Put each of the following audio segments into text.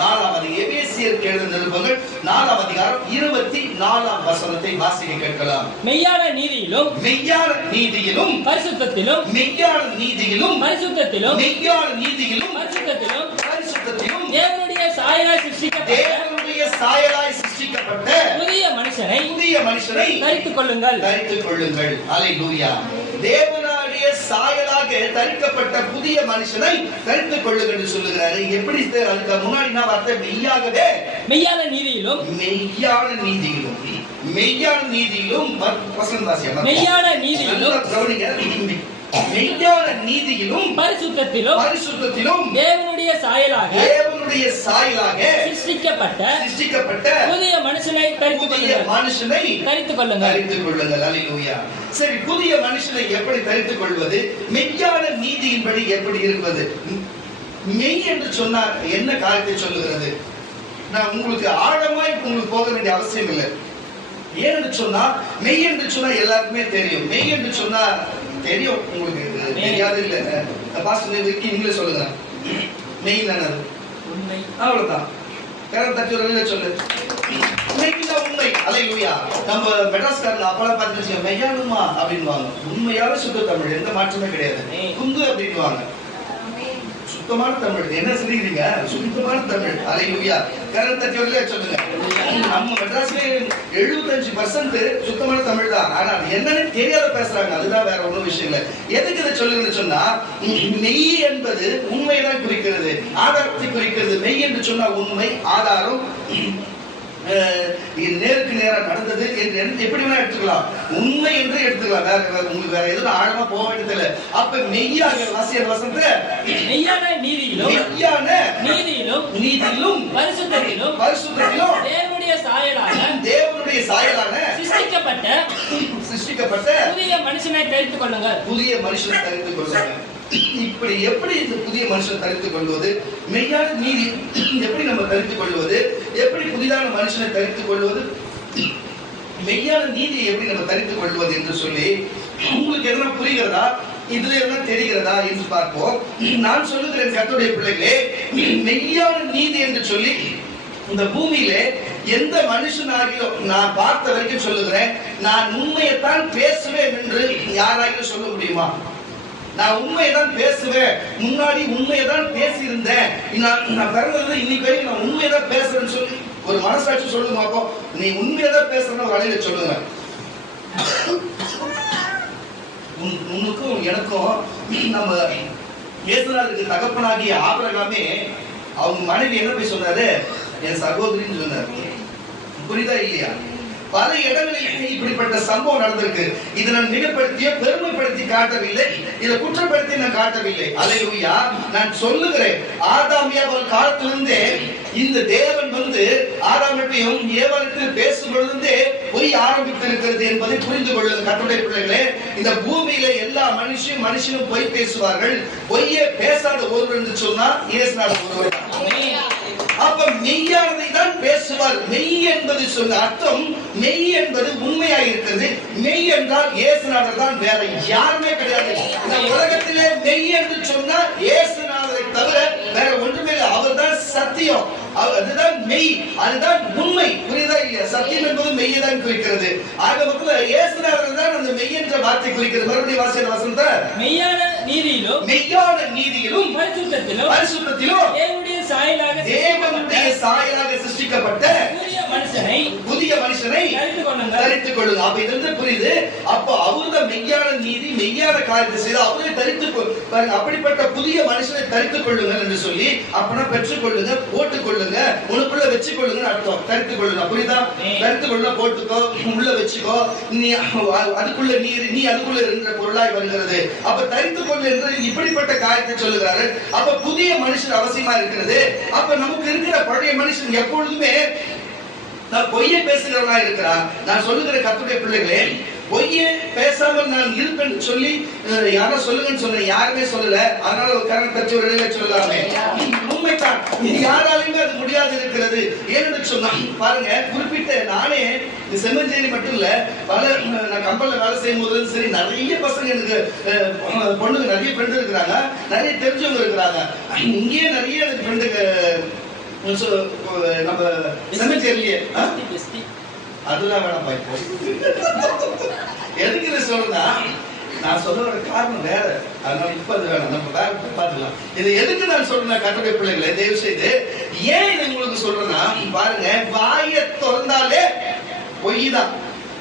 4 எபேசியருக்கு எழுதின நிருபங்கள் 4 அதிகாரம் 24 வசனத்தை வாசிக்க கேட்கலாம். மெய்யான நீதியிலும் பரிசுத்தத்திலும் மெய்யான நீதியிலும் பரிசுத்தத்திலும் தேவனுடைய சாயலாய் சிருஷ்டிக்கப்பட்ட புதிய மனுஷனை தரித்துக் கொள்ளுங்கள். அல்லேலூயா. தேவனுடைய சாயலாக தரிக்கப்பட்ட புதிய மனுஷனை தரித்துக் கொள்ளுங்கள் என்று சொல்லுகிறாரு. எப்படி? அதுக்கு முன்னாடி என்ன வார்த்தை? மெய்யான நீதியிலும் மெய்யான நீதியிலும் பரிசுத்தத்திலும் தேவனுடைய சாயலாக சிருஷ்டிக்கப்பட்ட புதிய மனுஷனை தரித்துக் கொள்ளுங்கள். அல்லேலூயா. சரி, புதிய மனுஷனை எப்படி தரித்துக் கொள்வது? மெய்யான நீதியின்படி எப்படி இருப்பது? மெய் என்று சொன்னார் என்ன காரியத்தை சொல்லுகிறது? நான் உங்களுக்கு ஆழமாய் உங்களுக்கு போக வேண்டிய அவசியம் இல்லை. ஏன் என்று சொன்னா, மெய் என்று சொன்னா எல்லாருக்குமே தெரியும். மெய் என்று சொன்னா தெரியும், உங்களுக்கு தெரியாது இல்ல. பாஸ்டர் நீங்களே சொல்லுங்க, மெய் தானது? அவ்வளவுதான். தட்டி ஒரு சொல்லு, உண்மை. அல்லேலூயா. நம்ம மெட்ராஸ்காரங்க அப்பெல்லாம் பார்த்துட்டு மெய்யானுமா அப்படின்வாங்க. உண்மையான சுத்த தமிழ், எந்த மாற்றமே கிடையாது. குந்து அப்படின்வாங்க. சுத்தமான தமிழ். என்ன சொல்லிக்கிறீங்க? சுத்தமான தமிழ். அல்லேலூயா. தட்டி ஒரு சொல்லுங்க. நம்ம மெட்ராஸ்ல 75% சுத்தமான தமிழ் தான். ஆனா என்னன்னு தெரியாத பேசுறாங்க. அதுதான், வேற ஒன்றும் விஷயம் இல்லை. எதுக்கு இதை சொல்லுங்கன்னு சொன்னா, மெய் என்பது உண்மைதான் குறிக்கிறது, ஆதாரத்தை குறிக்கிறது. மெய் என்று சொன்னா உண்மை, ஆதாரம், நேருக்கு நேரம் நடந்தது என்று எப்படி வேணா எடுத்துக்கலாம். உண்மை என்று எடுத்துக்கலாம். உங்களுக்கு வேற எதுவும் ஆழமா போக வேண்டியதில்லை. அப்ப மெய்யாக வாசிய வசனத்தை மெய்யான நீதியிலும் பரிசுத்தத்திலும் தேவனுடைய சாயலாக சிருஷ்டிக்கப்பட்ட புதிய மனுஷனை தரித்துக் கொள்ளுங்கள். இப்படி எப்படி இந்த புதிய மனுஷனை தரித்துக் கொள்வது? மெய்யான நீதி எப்படி நம்ம தரித்துக் கொள்வது? எப்படி புதிதான மனுஷனை தரித்துக் கொள்வது? மெய்யான நீதியை எப்படி நம்ம தரித்துக் கொள்வது என்று சொல்லி உங்களுக்கு எதனா புரிகிறதா? இதுல என்ன தெரிகிறதா என்று பார்ப்போம். நான் சொல்லுகிறேன் கர்த்தருடைய பிள்ளைகளே, மெய்யான நீதி என்று சொல்லி இந்த பூமியிலே எந்த மனுஷனாகியோ நான் பார்த்த வரைக்கும் சொல்லுகிறேன், நான் உண்மையைத்தான் பேசுவேன் என்று யாராகியும் சொல்ல முடியுமா? நான் உண்மையைதான் பேசுவேன், முன்னாடி உண்மையைதான் பேசியிருந்தேன், நான் பிறந்தது இன்னைக்கு வரைக்கும் நான் உண்மையைதான் பேசுறேன்னு சொல்லி ஒரு மனசாட்சி சொல்லுங்க. அப்போ நீ உண்மையதான் பேசுறேன்னு வழியில சொல்லுங்க. உனக்கும் எனக்கும் நம்ம இயேசுநாதருக்கு தகப்பனாகிய ஆபிரகாமே அவங்க மனைவி என்ன போய் சொன்னாரு? என் சகோதரின்னு சொன்னாரு. புரியுதா இல்லையா? பல இடங்களில் இப்படிப்பட்ட சம்பவம் நடந்திருக்கு. இதை நான் மிகப்படுத்திய பெருமைப்படுத்தி காட்டவில்லை, இதை குற்றப்படுத்தி நான் காட்டவில்லை. அல்லேலூயா. நான் சொல்லுகிறேன், ஆதாம் ஏவாள் காலத்திலிருந்தே இந்த தேவன் ஆதாமிட்டையும் ஏவாளிடத்தில் பேசும் பொழுதே பொய் ஆரம்பித்திருக்கிறது என்பதை புரிந்து கொள்ளுங்கள் கர்த்தருடைய பிள்ளைகளே. இந்த பூமியில எல்லா மனுஷனும் பொய் பேசுவார்கள். பொய்யே பேசாத ஒருவர் என்று சொன்னால் இயேசுநாதர் ஒருவர். அப்ப மெய்யானதை தான் பேசுவார். மெய் என்பது சொல்ல அர்த்தம், மெய் என்பது உண்மையாக இருக்கிறது. மெய் என்றால் இயேசுநாதர் தான், வேற யாருமே கிடையாது. இந்த உலகத்திலே மெய் என்று சொன்னால் இயேசுநாதரை தவிர வேற ஒன்றுமே இல்லை. அவர் தான் சத்தியம், அதுதான் மெய், அதுதான் உண்மை. புரியுதா இல்லையா? சத்தியம் என்பது மெய்யை தான் குறிக்கிறது. ஆக மொத்தத்தில் இயேசுநாதர் தான் அந்த மெய் என்ற வார்த்தை குறிக்கிறது. மறுபடியும் வாசிக்கிற வசனத்தை, மெய்யான நீதியிலும் பரிசுத்தத்திலும் தேவனுடைய சாயலாக சிருஷ்டிக்கப்பட்ட புதிய மனுஷனை தரித்துக் கொள்ளுங்க. அப்ப இது புரியுது. அப்ப அவர்தான் மெய்யான நீதி, மெய்யான காரியத்தை செய்து அவரை தரித்துக் பாருங்க. அப்படிப்பட்ட புதிய மனுஷனை தரித்துக் கொள்ளுங்கள் என்று சொல்லி, அப்பனா பெற்றுக் கொள்ளுங்க, போட்டுக் கொள்ளுங்க, உனக்குள்ள வச்சுக் கொள்ளுங்க அர்த்தம். தரித்துக் கொள்ளுங்க. புரியுதா? தரித்துக் கொள்ள, போட்டுக்கோ, உள்ள வச்சுக்கோ, நீ அதுக்குள்ள நீ அதுக்குள்ள இருக்கிற பொருளாய் வருகிறது. அப்ப தரித்துக் கொள்ளு என்று இப்படிப்பட்ட காரியத்தை சொல்லுகிறாரு. அப்ப புதிய மனுஷன் அவசியமா இருக்கிறது. அப்ப நமக்கு இருக்கிற பழைய மனுஷன் எப்பொழுதுமே நான் பொய்யை பேசுகிறவனா இருக்கிறான். நான் சொல்லுகிற கர்த்தருடைய பிள்ளைகளே, பொய்யே பேசாமல் நான் இருப்பேன் சொல்லி யாரோ சொல்லுங்கன்னு சொன்ன, யாருமே சொல்லல. அதனால ஒரு காரணம் தச்சு ஒரு இடையில சொல்லலாமே. உண்மைதான், யாராலுமே அது முடியாது இருக்கிறது. ஏன்னு சொன்னா பாருங்க, குறிப்பிட்ட நானே செம்மஞ்சேரி மட்டும் இல்ல, பல நான் கம்பெனில வேலை செய்யும் போது சரி, நிறைய பசங்க எனக்கு பொண்ணுங்க நிறைய ஃப்ரெண்டு இருக்கிறாங்க, நிறைய தெரிஞ்சவங்க இருக்கிறாங்க. இங்கேயே நிறைய எனக்கு ஃப்ரெண்டுங்க நம்ம செமிட்டரியே அதெல்லாம் வேணாம் இப்போ. எதுக்கு இதை சொல்றேன்னா, நான் சொல்ல வர காரணம் வேற, அதனால இப்ப அது வேணாம், நம்ம வேற பார்த்துக்கலாம். இது எதுக்கு நான் சொல்றேன் கர்த்தருடைய பிள்ளைகளை, தயவு செய்து ஏன் இது உங்களுக்கு சொல்றேன்னா, பாருங்க, வாயை திறந்தாலே பொய் தான்.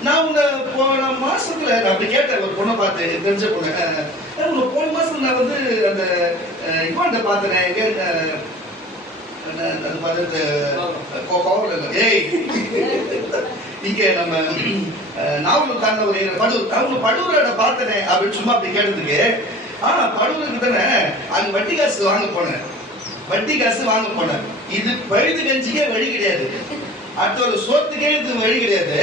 நான் உங்க போன மாசத்துல நான் அப்படி கேட்டேன், ஒரு பொண்ணை பார்த்து, தெரிஞ்ச பொண்ணு, உங்க போன மாசத்துல நான் வந்து அந்த இவன்ட்ட பார்த்தேன், எங்க அது பார்த்து ஏய் இங்க நம்ம நாவலூர் தாண்ட ஒரு படூர், அவங்க படூரோட பார்த்தனே அப்படின்னு சும்மா அப்படி கேட்டதுக்கு, படூருக்கு தானே அங்க வட்டி காசு வாங்க போனேன், வட்டி காசு வாங்க போனேன். இது பழுது கஞ்சிக்கே வழி கிடையாது, அடுத்த ஒரு சோத்துக்கே இது வழி கிடையாது,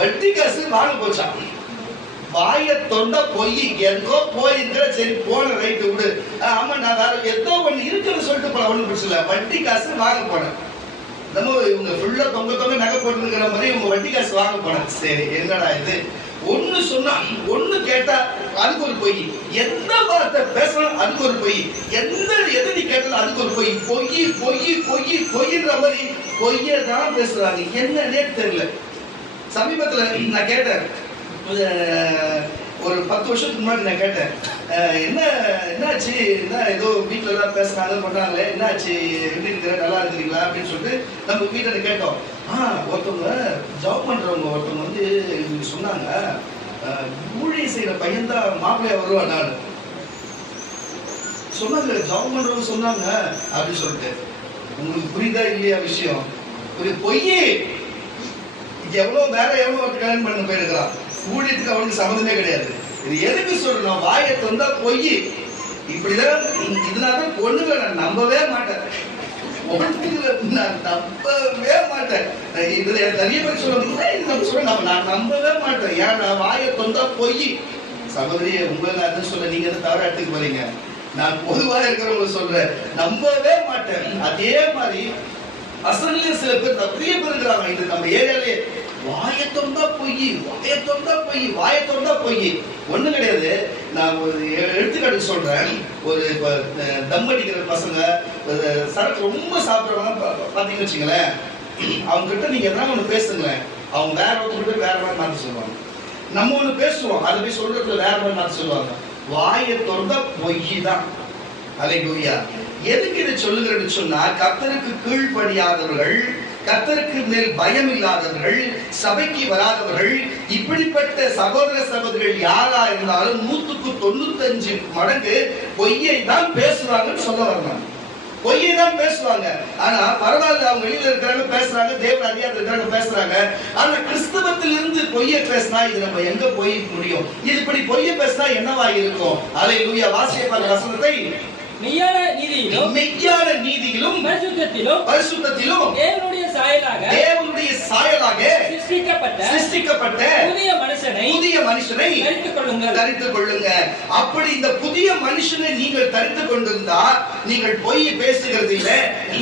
வட்டி காசு வாங்க போச்சான். வாய தொண்ட பொய், எங்கோ போயிருக்கிற, சரி போன ரைட்டு விடு, ஆமா நான் வேற ஏதோ ஒண்ணு இருக்குன்னு சொல்லிட்டு போல, ஒண்ணு பிரச்சனை, வட்டி காசு வாங்க போனேன். நம்ம இவங்க ஃபுல்லா தொங்க நகை போட்டுருக்கிற மாதிரி இவங்க வட்டி காசு வாங்க போனேன். சரி என்னடா இது, ஒண்ணு சொன்னா ஒண்ணு கேட்டா அதுக்கு ஒரு பொய், எந்த வார்த்தை பேசணும் அதுக்கு ஒரு பொய், எது நீ கேட்டாலும் அதுக்கு ஒரு பொய், பொய் பொய் பொய் பொய்ன்ற மாதிரி பொய்ய தான் பேசுறாங்க. என்னன்னே தெரியல. சமீபத்துல நான் கேட்டேன், ஒரு 10 வருஷத்துக்கு முன்னாடி நான் கேட்டேன், என்னாச்சு, என்ன ஏதோ வீட்டுல எல்லாம் பேசுறாங்க பண்றாங்களே, என்னாச்சு, எப்படி இருக்கிற, நல்லா இருக்கிறீங்களா அப்படின்னு சொல்லிட்டு நம்ம வீட்டுல கேட்டோம். ஒருத்தவங்க ஜாப் பண்றவங்க ஒருத்தவங்க வந்து சொன்னாங்க, ஊழிய செய்யற பையன் தான் மாப்பிள்ளையா வருவான் நான் சொன்னாங்க, ஜாப் பண்றவங்க சொன்னாங்க அப்படின்னு சொல்லிட்டு. உங்களுக்கு புரியுதா இல்லையா விஷயம்? ஒரு பொய்யே, எவ்வளவு வேற எவ்வளவு கல்யாணம் பண்ண போயிருக்கிறான், ஊழியத்துக்கு அவனுக்கு சம்மந்தமே கிடையாது. இது எதுக்கு சொல்றோம், வாயை தந்தா பொய். இப்படிதான், இதனால பொண்ணுகளை நான் நம்பவே மாட்டேன், நான் நம்பவே மாட்டேன். இதுல நிறைய பேர் சொல்ல நான் நம்பவே மாட்டேன். ஏன்னா வாயை தந்தா பொய். சகோதரியை உங்களை நான் சொல்ல, நீங்க எதை தவற இடத்துக்கு போறீங்க, நான் பொதுவா இருக்கிறவங்க சொல்றேன், நம்பவே மாட்டேன். அதே மாதிரி அசல்ல சில பேர் நிறைய பேர் இருக்கிறாங்க. இது நம்ம ஏரியாலே வாயை திறந்தா பொய், வாயை திறந்தா பொய், வாயை திறந்தா பொய். ஒண்ணு கிடையாது. நான் ஒரு எடுத்துக்காட்டு சொல்றேன். ஒரு தம் அடிக்கிற பசங்க, சரக்கு ரொம்ப சாப்பிடுறவங்க பாத்தீங்கன்னு வச்சுங்களேன், அவங்க கிட்ட நீங்க எதனா ஒண்ணு பேசுங்களேன், அவங்க வேற ஒருத்தர் போய் வேற மாதிரி மாத்தி சொல்லுவாங்க. நம்ம ஒண்ணு பேசுவோம், அதை போய் சொல்றதுல வேற மாதிரி மாத்தி சொல்லுவாங்க. வாயை திறந்தா பொய் தான். அல்லேலூயா. எதுக்கு இதை சொல்லுகிறேன்னு சொன்னா, கர்த்தருக்கு கீழ்ப்படியாதவர்கள், கர்த்தருக்கு மேல் பயம் இல்லாதவர்கள், சபைக்கு வராதவர்கள், இப்படிப்பட்ட சகோதர சகோதரிகள் யாரா இருந்தாலும் 195 மடங்கு பொய்யை தான் பேசுவாங்கன்னு சொல்ல வரணும். பொய்யை தான் பேசுவாங்க. ஆனா பரவாயில்ல, அவங்க வெளியில இருக்கிறாங்க, பேசுறாங்க, தேவன் அதிகாரத்தில் இருக்கிறாங்க, பேசுறாங்க. ஆனா கிறிஸ்தவத்தில் இருந்து பொய்யை பேசினா இது நம்ம எங்க போய் முடியும்? இது இப்படி பொய்யை பேசினா என்னவா இருக்கும்? அல்லேலூயா. வாசியப்பான வசனத்தை, மெய்யான நீதியிலும் பரிசுத்தத்திலும் தேவனுடைய சாயலாக சிருஷ்டிக்கப்பட்ட புதிய மனுஷனை தரித்துக் கொள்ளுங்க. அப்படி இந்த புதிய மனுஷனை நீங்கள் தரித்துக் கொண்டிருந்தா நீங்கள் பொய் பேசுகிறது இல்லை.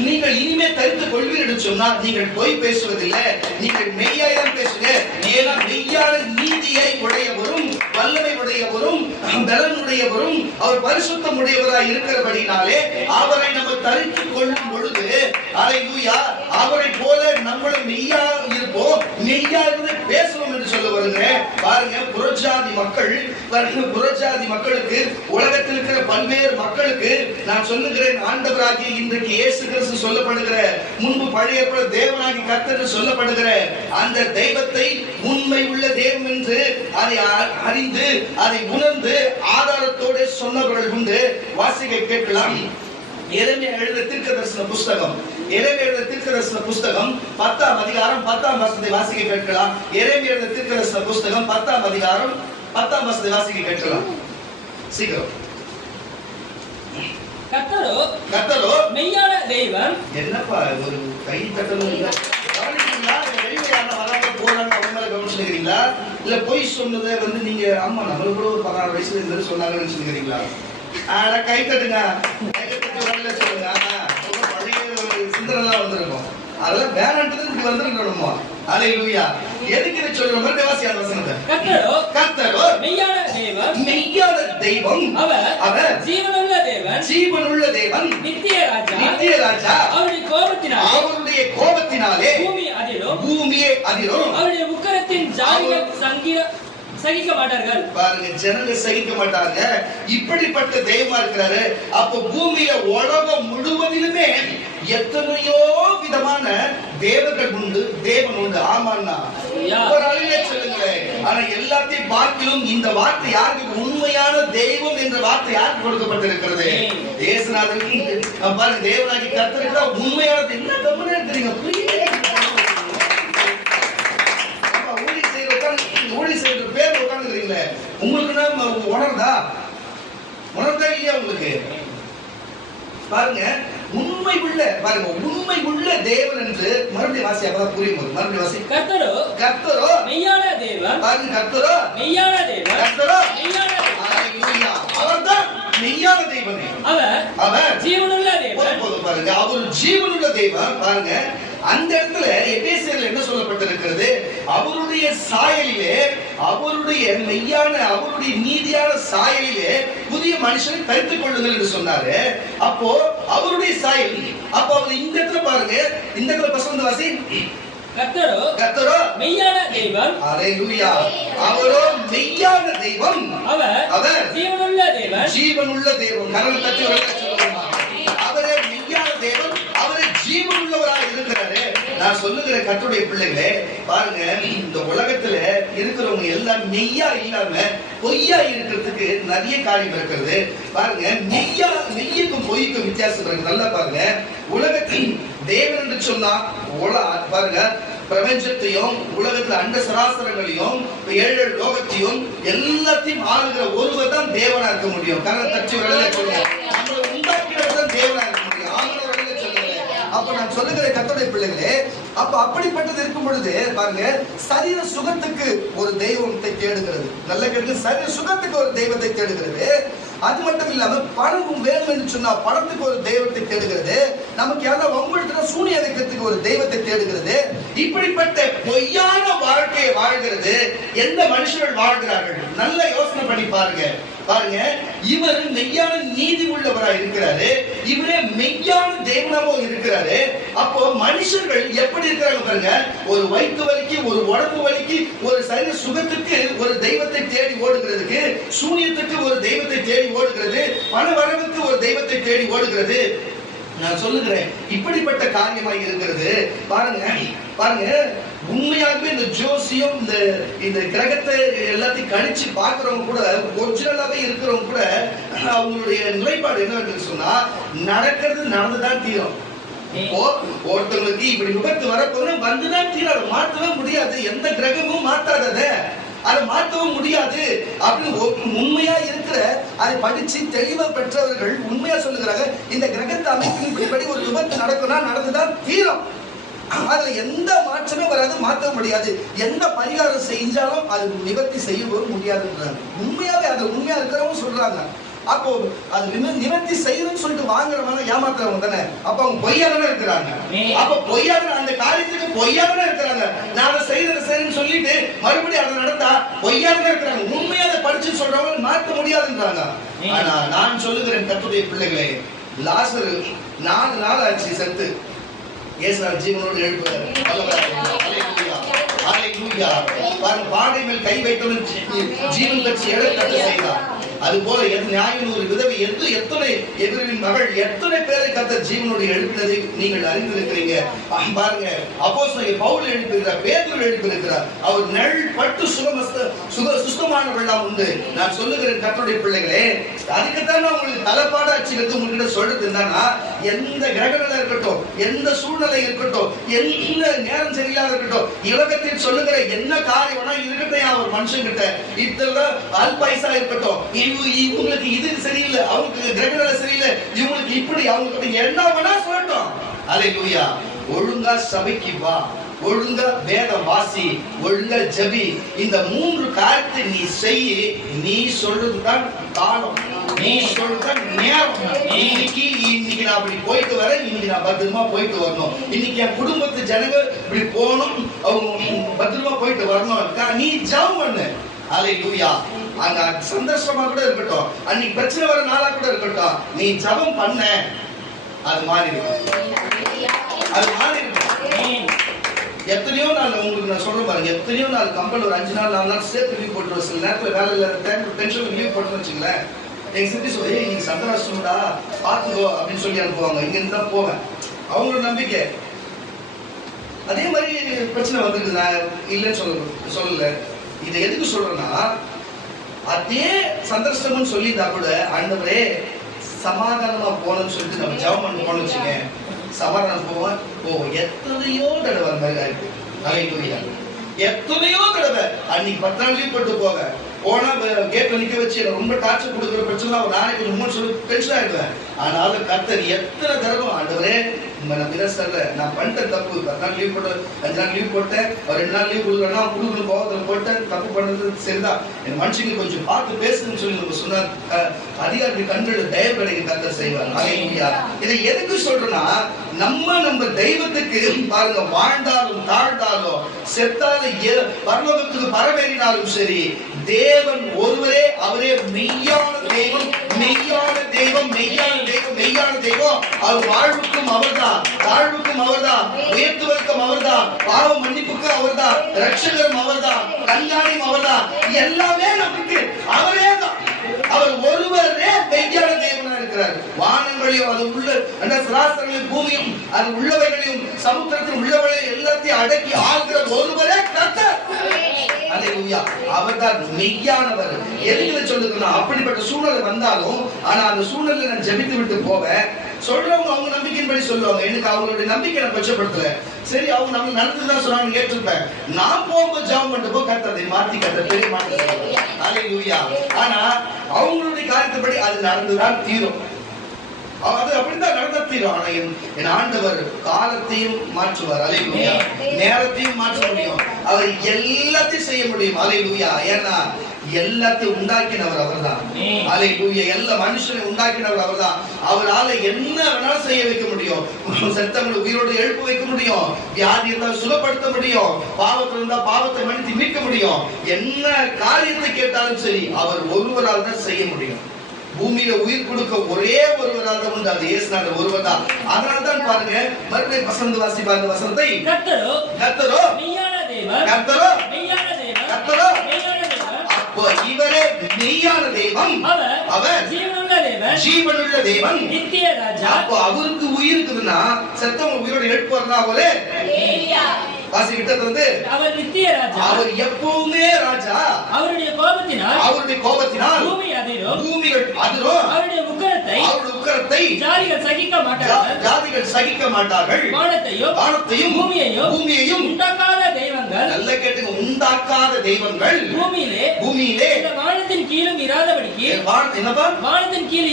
நீங்கள் இனிமே தரித்துக் கொள்வீர்கள் சொன்னா நீங்கள் பொய் பேசுவதில்லை, நீங்கள் மெய்யாய்தான் பேசுங்க. ஏன்னா மெய்யான நீதியை உடையவரும், வல்லமை உடையவரும், பலனுடையவரும், அவர் பரிசுத்தம் உடையவராய் இருக்கிறபடினாலே அவரை நம்ம தரித்துக் கொள்ளும் பொழுது, அல்லேலூயா, அவரை போல நம்மளும் மெய்யா இருப்போம், மெய்யா இருந்து பேசுவோம் என்று சொல்ல வருகிறேன். பாருங்க, புறஜாதி மக்களுக்கு, உலகத்தில் இருக்கிற பல்வேறு மக்களுக்கு நான் சொல்லுகிறேன், ஆண்டவராகிய இன்றைக்கு இயேசு கிறிஸ்து சொல்லப்படுகிற, முன்பு பழைய தேவனாகி கர்த்தர் சொல்லப்படுகிற அந்த தெய்வத்தை உண்மை உள்ள தெய்வம் என்று அதை அறிந்து, அதை உணர்ந்து ஆதாரத்தோடு சொன்னவர்கள் உண்டு. வாசிக்க கேட்கலாம். எரேமியா எழுதின தீர்க்கதரிசன புஸ்தகம், 10ஆம் அதிகாரம் 10ஆம் வசனத்தை வாசிக்க கேட்கலாம். எரேமியா எழுதின தீர்க்கதரிசன புஸ்தகம் 10ஆம் அதிகாரம் 10ஆம் வசனத்தை வாசிக்க கேட்கலாம். சீக்கிரம். கர்த்தரோ மெய்யான தெய்வம். என்னப்பா ஒரு கை தட்டணும் இல்ல? கவனிக்கிறீங்களா? வெளிமையான வராங்க போறாங்க, அவங்க மேல கவனிச்சுக்கிறீங்களா? இல்ல பொய் சொன்னதை நீங்க ஆமா நம்மளுக்கு கூட ஒரு 16 வயசுல இருந்து சொன்னாங்கன்னு நினைச்சுக்கிறீங்களா? கை தட்டுங்க, சொல்லுங்க. பழைய சிந்தனை வந்திருக்கும், அதெல்லாம் வேறன்றது வந்திருக்கணுமா? அல்லேலூயா. எதுக்கு இதை சொல்றோம்? வாசியாத வசனத்தை. கர்த்தரோ மெய்யான தெய்வம், அவர் ஜீவனுள்ள தேவன், நித்திய ராஜா. அவருடைய அதனாலே பூமியே அதிரும். அவருடைய உக்கிரத்தின் ஜாதிகள் சகிக்க மாட்டார்கள். பாருங்க, ஜனங்க சகிக்க மாட்டாங்க. இப்படிப்பட்ட தெய்வமா இருக்கிறாரு. அப்ப பூமியில உலகம் முழுவதிலுமே எத்தனையோ விதமான தேவர்கள் உண்டு, தேவன் உண்டு. ஆமாண்ணா, ஒரு அழிலே சொல்லுங்களேன். ஆனா எல்லாத்தையும் பார்க்கிலும் இந்த வார்த்தை யாருக்கு, உண்மையான தெய்வம் என்ற வார்த்தை யாருக்கு கொடுக்கப்பட்டிருக்கிறது? இயேசுநாதருக்கு. பாருங்க, தேவனாகி கர்த்தருக்கு உண்மையானது என்ன கம்மனே தெரியுங்க. ஊழி செய்யற பேர் உட்காந்துக்கிறீங்களே, உங்களுக்கு உணர்ந்தா இல்லையா? உங்களுக்கு பாருங்க, உண்மை உள்ள, பாருங்க, உண்மை உள்ள தேவன் என்று மறுபடியும் வாசி, அப்பதான் புரியும். மறுபடியும் வாசி. கர்த்தரோ மெய்யான தேவன். பாருங்க, கர்த்தரோ மெய்யான தேவன். கர்த்தரோ மெய்யான தேவன். அவர்தான் மெய்யான தேவன். அவர் ஜீவனுள்ள தேவன். பாருங்க, அவர் ஜீவனுள்ள தேவன். பாருங்க, அந்த இடத்துல எபேசியர்ல என்ன சொல்லப்பட்டிருக்கிறது? அவருடைய சாயலிலே, அவருடைய மெய்யான, அவருடைய நீதியான சாயலிலே புதிய மனுஷனை தரித்துக் கொள்ளுங்கள் என்று சொன்னாரு. அப்போ அவருடைய சாயல், அப்போ அவர் இந்த இடத்துல பாருங்க, இந்த இடத்துல பசங்க வாசி. கர்த்தரோ மெய்யான தெய்வம். அல்லேலூயா. அவரோ மெய்யான தெய்வம். அவர் ஜீவனுள்ள தேவன். ஜீவனுள்ள தேவன். கரங்களை தட்டி சொல்லுங்க. அவரே மெய்யான தேவன், அவரே ஜீவனுள்ளவராக இருக்கிறாரு. நான் சொல்லுகிற கர்த்தருடைய பிள்ளைகளே, பாருங்க, இந்த உலகத்துல இருக்கிறவங்க எல்லாம் மெய்யா இல்லாம பொய்யா இருக்கிறதுக்கு நிறைய காரியம் இருக்கிறது. பாருங்க, மெய்யுக்கும் பொய்க்கும் வித்தியாசம் இருக்கு. நல்லா பாருங்க, உலகத்தின் தேவன் என்று சொன்னா பாருங்க, பிரபஞ்சத்தையும் உலகத்துல அண்ட சராசரங்களையும் 7 லோகத்தையும் எல்லாத்தையும் ஆளுகிற ஒருவர் தான் தேவனா இருக்க முடியும். கரங்களை தட்டி வரல சொல்லுங்க. நம்மளை உண்டாக்கினவர் தான் தேவனா இருக்க முடியும். ஆளுநர் வரல சொல்லுங்க. அப்ப நான் சொல்லுகிற கர்த்தருடைய பிள்ளைகளே, அப்ப அப்படிப்பட்டது இருக்கும் பொழுது பாருங்க, சரீர சுகத்துக்கு ஒரு தெய்வத்தை தேடுகிறது. நல்ல கேட்டு, சரீர சுகத்துக்கு ஒரு தெய்வத்தை தேடுகிறது. அது மட்டும் இல்லாம பணமும் வேணும் என்று சொன்னா பணத்துக்கு ஒரு தெய்வத்தை தேடுகிறது. நமக்கு யாராவது வம்பெடுத்துனா சூனிய வைக்கிறதுக்கு ஒரு தெய்வத்தை தேடுகிறது. இப்படிப்பட்ட பொய்யான வாழ்க்கையை வாழ்கிறது எந்த மனுஷர்கள் வாழ்கிறார்கள்? நல்ல யோசனை பண்ணி பாருங்க. பாருங்க, இவர் மெய்யான நீதி உள்ளவராக இருக்கிறாரு. இவரே மெய்யான தேவனாவும் இருக்கிறாரு. அப்போ மனுஷர்கள் எப்படி இருக்கிறாங்க பாருங்க, ஒரு வயிற்று வலிக்கு, ஒரு உடம்பு வலிக்கு, ஒரு சரீர சுகத்துக்கு ஒரு தெய்வத்தை தேடி ஓடுகிறதுக்கு, சூனியத்துக்கு ஒரு தெய்வத்தை தேடி ஓடுகிறது, பண வரவுக்கு ஒரு தெய்வத்தை தேடி ஓடுகிறது. நான் சொல்லுகிறேன், இப்படிப்பட்ட காரியமாக இருக்கிறது. பாருங்க பாருங்க, உண்மையாகவே இந்த ஜோசியம், இந்த கிரகத்தை எல்லாத்தையும் கணிச்சு பார்க்கிறவங்க கூட, ஒரிஜினலாவே இருக்கிறவங்க கூட, அவங்களுடைய நிலைப்பாடு என்ன சொன்னா, நடக்கிறது நடந்துதான் தீரும். இப்போ ஒருத்தவங்களுக்கு இப்படி விபத்து வரப்போது வந்துதான் தீரும், மாற்றவே முடியாது. எந்த கிரகமும் மாற்றாதத, அதை மாற்றவும் முடியாது அப்படின்னு உண்மையா இருக்கிற, அதை படிச்சு தெளிவா பெற்றவர்கள் உண்மையா சொல்லுகிறாங்க, இந்த கிரகத்தை அமைப்பின்படி ஒரு விபத்து நடக்கும்னா நடந்துதான் தீரும். அதுல எந்த மாற்றமே வராது, மாற்ற முடியாது. எந்த பரிகாரம் செஞ்சாலும் அது நிவர்த்தி செய்யவும் முடியாதுன்றாங்க. உண்மையாவே அது உண்மையா இருக்கிறவங்க சொல்றாங்க. அப்போ அது நிவர்த்தி செய்யணும்னு சொல்லிட்டு வாங்குறவங்க ஏமாத்துறவங்க தானே. அப்ப அவங்க பொய்யாதானே இருக்கிறாங்க. அப்ப பொய்யாதான அந்த காரியத்துக்கு பொய்யாதானே இருக்கிறாங்க. நான் அதை செய்யறேன்னு சொல்லிட்டு மறுபடியும் அதை நடத்தா பொய்யாதானே இருக்கிறாங்க. உண்மையா அதை படிச்சு சொல்றவங்க மாற்ற முடியாதுன்றாங்க. ஆனா நான் சொல்லுகிறேன் கர்த்தருடைய பிள்ளைகளே, லாசரு 4 நாள் ஆச்சு செத்து, இயேசுநாதர் ஜீவனோடு எழுப்புகிறார். பாடை மேல் கை வைத்தவன் ஜீவன் கட்சி கட்ட செய்தார். அது போல ஞாயிறு விதவை எத்தனை எதிரின் மகள் எத்தனை பேரை கத்த ஜீவனோடு எழுப்பினதை நீங்கள் அறிந்திருக்கிறீங்க. பாருங்க, அப்போஸ்தலர் பவுல் எழுப்பியிருக்கிறார், பேதுரு எழுப்பியிருக்கிறார். அவர் நெல் பட்டு சுத்தமானவர்களாம் உண்டு. நான் சொல்லுகிறேன் கர்த்தருடைய பிள்ளைகளே, அதுக்குத்தான் உங்களுக்கு தலைப்பாடு அச்சிருக்கு உங்ககிட்ட சொல்றது என்னன்னா, எந்த கிரகநிலை இருக்கட்டும், எந்த சூழ்நிலை இருக்கட்டும், எந்த நேரம் சரியில்லாத இருக்கட்டும், உலகத்தில் சொல்லுகிற என்ன காரியம் இருக்கட்டும், அவர் மனுஷன் கிட்ட இத்தனை அல்பைசா இருக்கட்டும், இவங்களுக்கு இது சரியில்லை, அவங்களுக்கு கிரகநிலை சரியில்லை, இவங்களுக்கு இப்படி, அவங்களுக்கு என்ன வேணா சொல்லட்டும். அல்லேலூயா. ஒழுங்கா சபைக்கு வா, ஒழுங்கா வேதம் வாசி, ஒழுங்கா ஜெபி. இந்த 3 காரியத்தை நீ செய். நீ சொல்றதுதான் காலம், நீ சொல்றதுதான் நேரம். இன்னைக்கு நான் அப்படி போயிட்டு வரேன், இன்னைக்கு நான் பத்திரமா போயிட்டு வரணும், இன்னைக்கு என் குடும்பத்து ஜனங்க இப்படி போகணும், அவங்க பத்திரமா போயிட்டு வரணும். நீ ஜெபம் பண்ணு. அல்லேலூயா. அங்க சந்தோஷமா கூட இருக்கட்டும், அன்னைக்கு பிரச்சனை வர நாளா கூட இருக்கட்டும், நீ ஜெபம் பண்ண, அது மாறி இருக்கும், அது மாறி இருக்கும். உங்களுக்கு நான் சொல்றேன் பாருங்க, எத்தனையோ நாள் கம்பெனி ஒரு 5 நாள் 4 நாள் சேர்த்து லீவ் போட்டுருவோம். சில நேரத்தில் வேலை இல்லாத டென்ஷன் லீவ் போட்டுன்னு வச்சுங்களேன், எங்க சித்தி சொல்லி நீங்க சந்தராஷ்டம்டா பாத்துக்கோ அப்படின்னு சொல்லி அனுப்புவாங்க. இங்க இருந்து தான் போவேன், அவங்களோட நம்பிக்கை. அதே மாதிரி பிரச்சனை வந்திருக்கு, நான் இல்லைன்னு சொல்லல. இதை எதுக்கு சொல்றேன்னா, அதே சந்தர்ஷம்னு சொல்லியிருந்தா கூட ஆண்டவரே சமாதானமா போனோம்னு சொல்லிட்டு நம்ம ஜெபம் பண்ண போனோம்னு வச்சுங்க, சமாதானம் போவேன். எத்தனையோ தடவை அந்த மாதிரி ஆயிருக்கு. ஹல்லேலூயா. எத்தனையோ தடவை அன்னைக்கு 10 நாள் லீவ் போட்டு போனா கேட்ல நிக்க வச்சு ரொம்ப டார்ச்சர் கொடுக்குற பிரச்சனை ஒரு நாளைக்கு 3 சொல்லி டென்ஷன் ஆயிடுவேன். ஆனாலும் கர்த்தர் எத்தனை தடவை ஆண்டவரே நான் பண்ணிட்ட தப்பு, 10 நாள் லீவ் போட்டேன், 5 நாள் லீவ் போட்டேன், 2 நாள் லீவ் கொடுக்கணும் கொடுக்கணும் கோவத்தில் போட்டேன், தப்பு பண்ணது சரிதான், என் மனுஷங்க கொஞ்சம் பார்த்து பேசுன்னு சொல்லி நம்ம சொன்னார். அதிகாரத்தை கண்கள் தயவு கிடைக்க கர்த்தர் செய்வார். ஹல்லேலூயா. இதை எதுக்கு சொல்றேன்னா, நம்ம தெய்வத்துக்கு பாருங்க, வாழ்ந்தாலும் தாழ்ந்தாலும் செத்தாலும் பரலோகத்துக்கு பரவேறினாலும் சரி, தேவன் ஒருவரே, அவரே மெய்யான தெய்வம், மெய்யான தெய்வம், மெய்யான தெய்வம், மெய்யான தெய்வம். அவர் வாழ்வுக்கும் அவர்தான், தாழ்வுக்கும் அவர்தான், உயர்த்துவதற்கும் அவர்தான், பாவ மன்னிப்புக்கும் அவர்தான், ரட்சகரும் அவர்தான், கண்காணியும் அவர்தான், எல்லாமே நமக்கு அவரே தான். அவர் ஒருவரே மெய்யான தேவனா இருக்கிறார். வானங்களையும் அது உள்ள அந்த சராசரங்களையும் பூமியும் அது உள்ளவைகளையும் சமுத்திரத்தில் உள்ளவைகளையும் எல்லாத்தையும் அடக்கி ஆள்கிற ஒருவரே கர்த்தர். ஹல்லேலூயா. அவர்தான் மெய்யானவர். எதுக்கு சொல்லுதுன்னா, அப்படிப்பட்ட சூழ்நிலை வந்தாலும், ஆனா அந்த சூழ்நிலை நான் ஜெபித்து விட்டு போவேன். சொல்றவங்க அவங்க நம்பிக்கையின்படி சொல்லுவாங்க, எனக்கு அவங்களுடைய நம்பிக்கை நான் பட்சப்படுத்தல. சரி, அவங்க நம்ம நடந்துதான் சொன்னாங்க கேட்டிருப்பேன். நான் போகும்போது ஜெபம் பண்ணிட்டு கர்த்தரை மாத்தி கர்த்தர் பெரிய மாற்றம். ஹல்லேலூயா. ஆனா அவங்களுடைய காரியத்தைப்படி அது நடந்துதான் தீரும். அது அப்படித்தான் நடந்த தீரும். ஆனா என் ஆண்டவர் காலத்தையும் மாற்றுவார். ஹல்லேலூயா. நேரத்தையும் மாற்ற முடியும். அவர் எல்லாத்தையும் செய்ய முடியும். ஹல்லேலூயா. ஏன்னா எல்லாத்தையும் உண்டாக்கினவர் அவர்தான். ஹல்லேலூயா. எல்லா மனுஷனை உண்டாக்கினவர் அவர்தான். அவரால என்ன வேணாலும் செய்ய வைக்க முடியும். செத்தவங்களை உயிரோடு எழுப்ப வைக்க முடியும், வியாதி இருந்தால் சுகப்படுத்த முடியும், பாவத்தில் இருந்தால் பாவத்தை மன்னித்து மீட்க முடியும். என்ன காரியத்தை கேட்டாலும் சரி, அவர் ஒருவரால் தான் செய்ய முடியும். பூமியில உயிர் கொடுக்க ஒரே ஒருவரால் தான் உண்டு, அது இயேசுநாதர் ஒருவர் தான். அதனால்தான் பாருங்க, மறுபடியும் வசந்த வாசி பாருங்க, வசனத்தை கர்த்தரோ மெய்யான தேவன், கர்த்தரோ மெய்யான தேவன், கர்த்தரோ மெய்யான தேவன். அப்போ இவரே மெய்யான தெய்வம், அவர் ஜீவனுள்ள தேவன், ஜீவனுள்ள தேவன், நித்திய ராஜா. அப்போ அவருக்கு உயிர் இருக்குதுன்னா செத்தவங்க உயிரோட எழுப்புவார்னா அவரே வாசிக்கிட்டது அவர் நித்திய ராஜா, அவர் எப்பவுமே ராஜா. அவருடைய கோபத்தினால் பூமி அதிரும், பூமிகள் அதிரும். அவருடைய உக்கிரத்தை ஜாதிகள் சகிக்க மாட்டார்கள். வானத்தையும் பூமியையும் உண்டாக்காத தெய்வங்கள், நல்ல கேட்டுங்க, உண்டாக்காத தெய்வங்கள் பூமியிலே வானத்தின் கீழும் இராதபடிக்கு, வானத்தின் கீழ்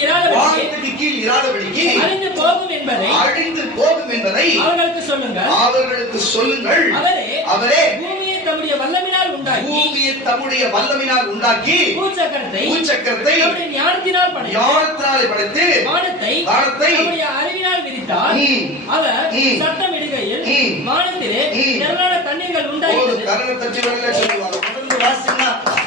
இராதபடிக்கு அழிந்து போகும் என்பதை அவர்களுக்கு சொல்லுங்கள். அவரே பூமியை தம்முடைய வல்லமையினால் உண்டாக்கி பூச்சக்கரத்தை ஞானத்தினால் படைத்து வானத்தை தம்முடைய அறிவினால் விரித்தார். அவர் சத்தம் இடுகையில் வானத்திலே திரளான தண்ணீர்கள் உண்டாயிற்று.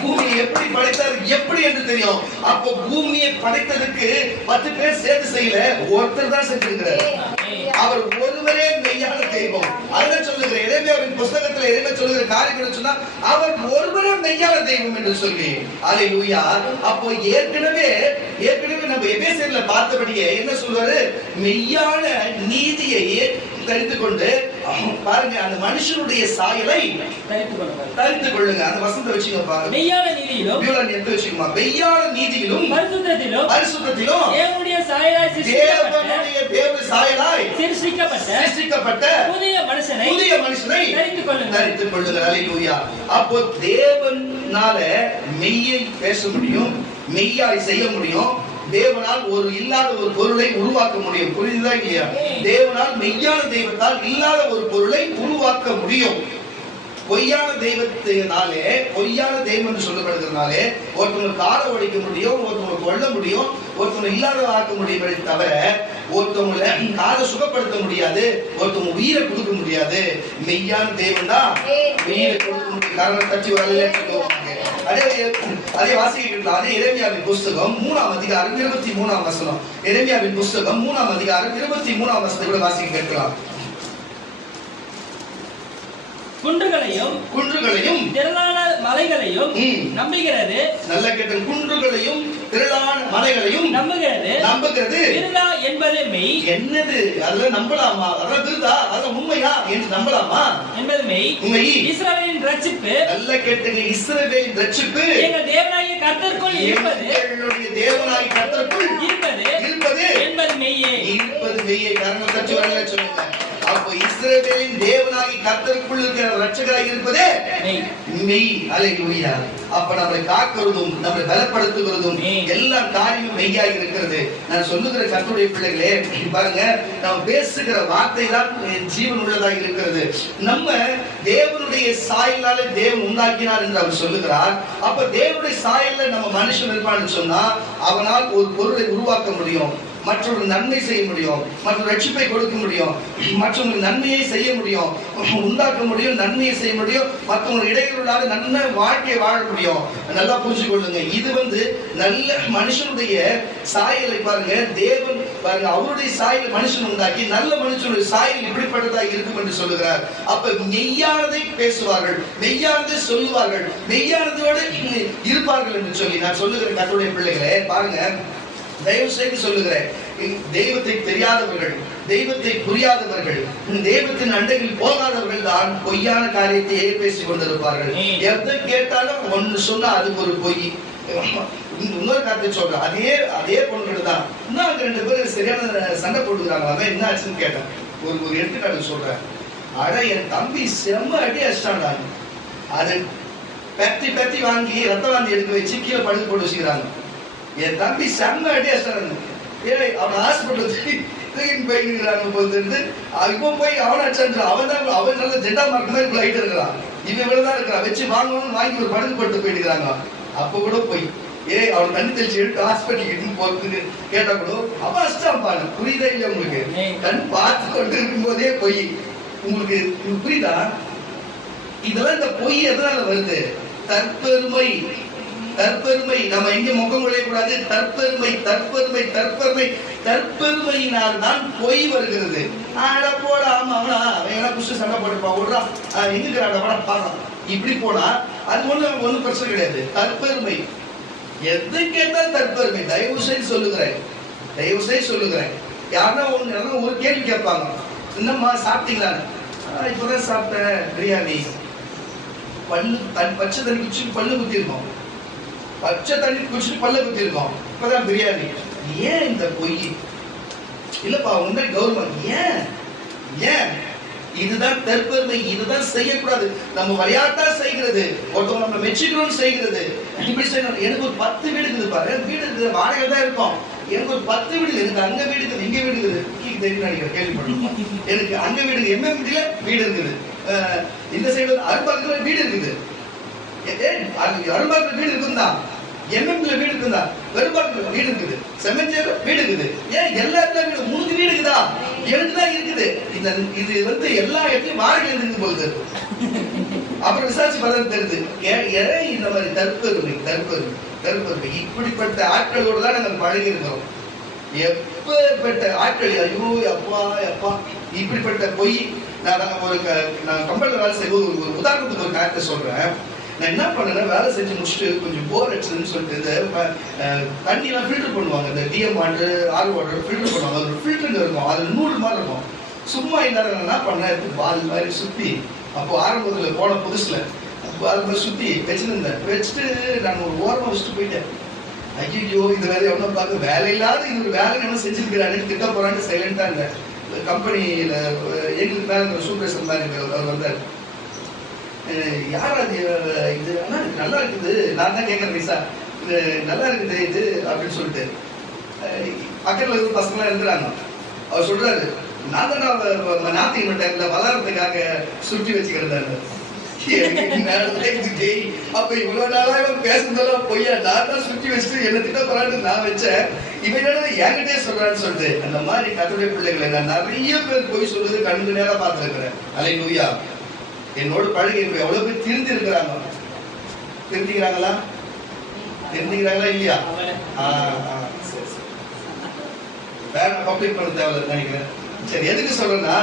பூமியை எப்படி படைத்தார் எப்படி என்று தெரியும். அப்போ பூமியை படைத்ததுக்கு 10 பேர் சேர்த்து செய்யல, ஒருத்தர் தான் செஞ்சிருக்கிறார். அவர் ஒருவரே மெய்யான தெய்வம். அதுதான் சொல்லுகிற எரேமியாவின் புத்தகத்துல எரேமியா சொல்லுகிற காரியம் சொன்னா, அவர் ஒருவரே மெய்யான தெய்வம் என்று சொல்லி. ஹல்லேலூயா. அப்போ ஏற்கனவே நம்ம எபேசியர்ல பார்த்தபடியே என்ன சொல்றாரு, மெய்யான நீதியை தரித்துக் கொண்டு பாருங்க, அந்த மனுஷனுடைய சாயலை தரித்துக் கொள்ளுங்க. அந்த வசனத்தை வச்சுங்க பாருங்க. மெய்யான நீதியிலும் மெய்யான நீதியிலும் பரிசுத்தத்திலும் தேவனுடைய சாயலாய் சிருஷ்டிக்கப்பட்ட புதிய மனுஷனை தரித்துக் கொள்ளுங்க. ஹல்லேலூயா. அப்போ தேவனால மெய்யை பேச முடியும், மெய்யாய் செய்ய முடியும். தேவனால் ஒரு இல்லாத ஒரு பொருளை உருவாக்க முடியும். புரியுதா இல்லையா? தேவனால் மெய்யான தெய்வத்தால் இல்லாத ஒரு பொருளை உருவாக்க முடியும். பொய்யான தெய்வத்தினாலே, பொய்யான தெய்வம் என்று சொல்லப்படுகிறதுனாலே ஒருத்தவங்க காரை ஒழிக்க முடியும், ஒருத்தவங்க கொல்ல முடியும், ஒருத்தவங்க இல்லாத ஆக்க முடியும். தவிர ஒருத்தவங்களை காரை சுகப்படுத்த முடியாது, ஒருத்தவங்க உயிரை கொடுக்க முடியாது. மெய்யான தெய்வம் தான் உயிரை கொடுக்க முடியும். காரணம் தட்டி வரல சொல்லுவாங்க. அதே வாசிக்கலாம். அதே எரேமியாவின் புஸ்தகம் 3ஆம் அதிகாரம் 23ஆம் வசனம். எரேமியாவின் புஸ்தகம் 3ஆம் அதிகாரம் 23ஆம் வசனத்தை கூட வாசிக்க கேட்கலாம். குன்றுகளையும் திரளான மலைகளையும் நம்புகிறது. நல்ல கேட்ட, குன்றுகளையும் திரளான மலைகளையும் நம்புகிறது. விருதா என்பது மெய். என்னது அதெல்லாம் நம்பலாமா? அதெல்லாம் விருதா? அதெல்லாம் உண்மையா என்று நம்பலாமா? என்பது மெய். உண்மை. இஸ்ரவேலின் ரட்சிப்பு, நல்ல கேட்டுங்க, இஸ்ரவேலின் ரட்சிப்பு எங்கள் தேவனாகிய கர்த்தருக்குள் இருப்பது, எங்களுடைய தேவனாகிய கர்த்தருக்குள் இருப்பது என்பது மெய்யே. இருப்பது மெய்யே. காரணம் தச்சு வரல சொல்லுங்க. அப்ப இஸ்ரவேலின் தேவனாகிய கர்த்தருக்குள் இருக்கிற ரட்சகராக இருப்பதே மெய். அல்லேலூயா. அப்ப நம்மளை காக்கிறதும் நம்மளை பலப்படுத்துகிறதும் எல்லா காரியமும் மெய்யாக இருக்கிறது. நான் சொல்லுகிற கர்த்தருடைய பிள்ளைகளே, பாருங்க, நம்ம பேசுகிற வார்த்தை தான் ஜீவன் உள்ளதாக இருக்கிறது. நம்ம தேவனுடைய சாயலாலே தேவன் உண்டாக்கினார் என்று அவர் சொல்லுகிறார். அப்ப தேவனுடைய சாயல்ல நம்ம மனுஷன் இருப்பான்னு சொன்னா அவனால் ஒரு பொருளை உருவாக்க முடியும், மற்றொரு நன்மை செய்ய முடியும், மற்றொரு ரட்சிப்பை கொடுக்க முடியும், மற்றொரு நன்மையை செய்ய முடியும், உண்டாக்க முடியும், நன்மையை செய்ய முடியும், மற்றவங்க இடையூறாக நல்ல வாழ்க்கையை வாழ முடியும். நல்லா புரிஞ்சு கொள்ளுங்க. இது நல்ல மனுஷனுடைய சாயலை பாருங்க. தேவன் பாருங்க, அவருடைய சாயலை மனுஷன் உண்டாக்கி நல்ல மனுஷனுடைய சாயல் இப்படிப்பட்டதாக இருக்கும் என்று சொல்லுகிறார். அப்ப மெய்யானதை பேசுவார்கள், மெய்யானதை சொல்லுவார்கள், மெய்யானதோடு இருப்பார்கள் என்று சொல்லி நான் சொல்லுகிற கர்த்தருடைய பிள்ளைகளே, பாருங்க, தயவு செய்து சொல்லுகிறேன், தெய்வத்தை தெரியாதவர்கள், தெய்வத்தை புரியாதவர்கள், தெய்வத்தின் அண்டையில் போகாதவர்கள் தான் பொய்யான காரியத்தையே பேசிக் கொண்டிருப்பார்கள். எதை கேட்டாலும் ஒன்னு சொன்னா அதுக்கு ஒரு பொய், இன்னொரு காரியத்தை சொல்ற அதே பொண்ணுகிட்ட தான் இன்னும் 2 பேர் சரியான சண்டை போட்டுக்கிறாங்க. என்ன ஆச்சுன்னு கேட்டேன். ஒரு எடுத்துக்காட்டு சொல்றேன். அட, என் தம்பி செம்ம அடி அடிச்சான். அது பத்தி வாங்கி ரத்த வாந்தி எடுக்க வச்சு கீழே படுத்து போட்டு வச்சுக்கிறாங்க. என் தம்பி செம்ம அடியா சார், அவன் ஹாஸ்பிட்டல் போயிருக்கிறாங்க போது இவன் போய் அவனை அடிச்சான். அவன் நல்ல ஜெண்டா மார்க் மாதிரி லைட் இருக்கிறான், இவன் இவ்வளவுதான் இருக்கிறான், வச்சு வாங்கணும்னு வாங்கி ஒரு படுத்து போட்டு போயிடுறாங்க. அப்ப கூட போய் அவன் தண்ணி தெளிச்சு எடுத்து ஹாஸ்பிட்டலுக்கு போறதுக்கு கேட்டா கூட அவன் அடிச்சான். புரியுதா இல்லையா உங்களுக்கு? கண் பார்த்து கொண்டு இருக்கும் போதே பொய். உங்களுக்கு புரியுதா? இதெல்லாம் இந்த பொய் எதனால வருது? தற்பெருமை. தற்பெருமை. நம்ம எங்க முகம் கொள்ளக்கூடாது. தற்பெருமை, தற்பெருமை, தற்பெருமை. தற்பெருமையினால் தான் பொய் வருகிறது. ஆட போட, ஆமா அவனா அவன் குஷ்டு சண்டை போட்டுப்பா விடுறான், எங்கிறாங்க பட பாக்கலாம், இப்படி போனா அது ஒண்ணும் பிரச்சனை கிடையாது. தற்பெருமை. எது கேட்டால் தற்பெருமை. தயவு செய்து சொல்லுகிறேன், யாருன்னா ஒரு கேள்வி கேட்பாங்க, என்னம்மா சாப்பிட்டீங்களான்னு. இப்பதான் சாப்பிட்டேன் பிரியாணி. பச்சை தண்ணி குடிச்சு பல்லு குத்தி இருக்கோம், பச்சை தண்ணி குடிச்சிட்டு பல்ல குத்தி இருக்கோம், இப்பதான் பிரியாணி. ஏன் இந்த பொய்? இல்லப்பா உண்மை கௌரவம். ஏன் இதுதான் தற்பெருமை. இதுதான் செய்யக்கூடாது. நம்ம விளையாட்டா செய்கிறது, ஒருத்தவங்க நம்ம மெச்சிக்கணும்னு செய்கிறது. இப்படி செய்யணும். எனக்கு ஒரு 10 வீடு இருக்குது பாரு, வீடு இருக்குது, வாடகை தான் இருக்கும். எனக்கு ஒரு 10 வீடு, எனக்கு அங்க வீடு இருக்குது, இங்க வீடு இருக்குது, தெரியும் நினைக்கிறேன், கேள்விப்பட்டிருக்கோம். எனக்கு அங்க வீடு எம்எம்டில வீடு இருக்குது, இந்த சைடு அரும்பாக்கத்துல வீடு இருக்குது. அரும்பாக்கத்துல வீடு இருக்குதா, எம்எம்ல வீடு இருக்குதா, பெரும்பாக்கத்துல வீடு இருக்குது, செம்மஞ்சேரி வீடு இருக்குது. ஏன் எல்லா இடத்துல வீடு? 3 வீடு இருக்குதா? எனக்கு தான் இருக்குது. இது எல்லா இடத்துலயும் வாடகை இருந்து போகுது. அப்புறம் விசாரிச்சு பார்த்தா தெரியுது. இந்த மாதிரி தற்பெருமை இப்படிப்பட்ட ஆட்களோடு தான் நாங்கள் பழகி இருக்கிறோம். எப்பேற்பட்ட ஆட்கள், ஐயோ அப்பா இப்படிப்பட்ட பொய். நான் கம்பெனியில் வேலை செய்யும்போது ஒரு உதாரணத்துக்கு ஒரு காரியத்தை சொல்றேன். நான் என்ன பண்ணேன்னா, வேலை செஞ்சு முடிச்சுட்டு கொஞ்சம் போர் அடிச்சுன்னு சொல்லிட்டு இந்த தண்ணியெல்லாம் ஃபில்டர் பண்ணுவாங்க. இந்த DM water, R water filter பண்ணுவாங்க. ஒரு ஃபில்டருங்க இருக்கும், அது நூல் மாதிரி இருக்கும். சும்மா என்ன பண்ணேன், பால் மாதிரி சுற்றி, அப்போ ஆரம்பத்தில் போன புதுசுல பால் மாதிரி சுற்றி வச்சுட்டு நான் ஒரு ஓரமாக வச்சுட்டு போயிட்டேன். ஐயோ இது வேலை எவ்வளோ பார்க்க வேலை இல்லாத இது ஒரு வேலை என்ன செஞ்சுருக்கிறான்னு திட்ட போறான்னு சைலண்டா இருந்தேன். கம்பெனியில எங்களுக்கு மேல சூப்பர்வைசர் தான் அவர் வந்தார். யாரா இது ஆனா நல்லா இருக்குது, நான் தான் கேட்கறேன் நிசா, இது நல்லா இருக்குது இது அப்படின்னு சொல்லிட்டு பக்கத்துல இருந்து பசங்களாம் இருக்கிறாங்க. அவர் சொல்றாரு, நான் தான் நாத்திக டைம்ல வளர்றதுக்காக சுற்றி வச்சுக்கிறேன். அப்ப இவ்வளவு நாளா இவன் பேசுனதெல்லாம் பொய்யா, நான் தான் சுற்றி வச்சுட்டு என்ன திட்ட போறான்னு நான் வச்சேன், இவன் என்கிட்டே சொல்றான்னு சொல்லிட்டு. அந்த மாதிரி கர்த்தருடைய பிள்ளைகளை நான் நிறைய பேர் பொய் சொல்றது கண்ணு நேரம் பார்த்துருக்கிறேன். அல்லேலூயா. என்னோடு பழகி எவ்வளவு பேர் திருந்திருக்கிறாங்க. திருந்திக்கிறாங்களா இல்லையா? வேற பப்ளிக் பண்ண தேவையில்லை நினைக்கிறேன். சரி, எதுக்கு சொல்றேன்னா,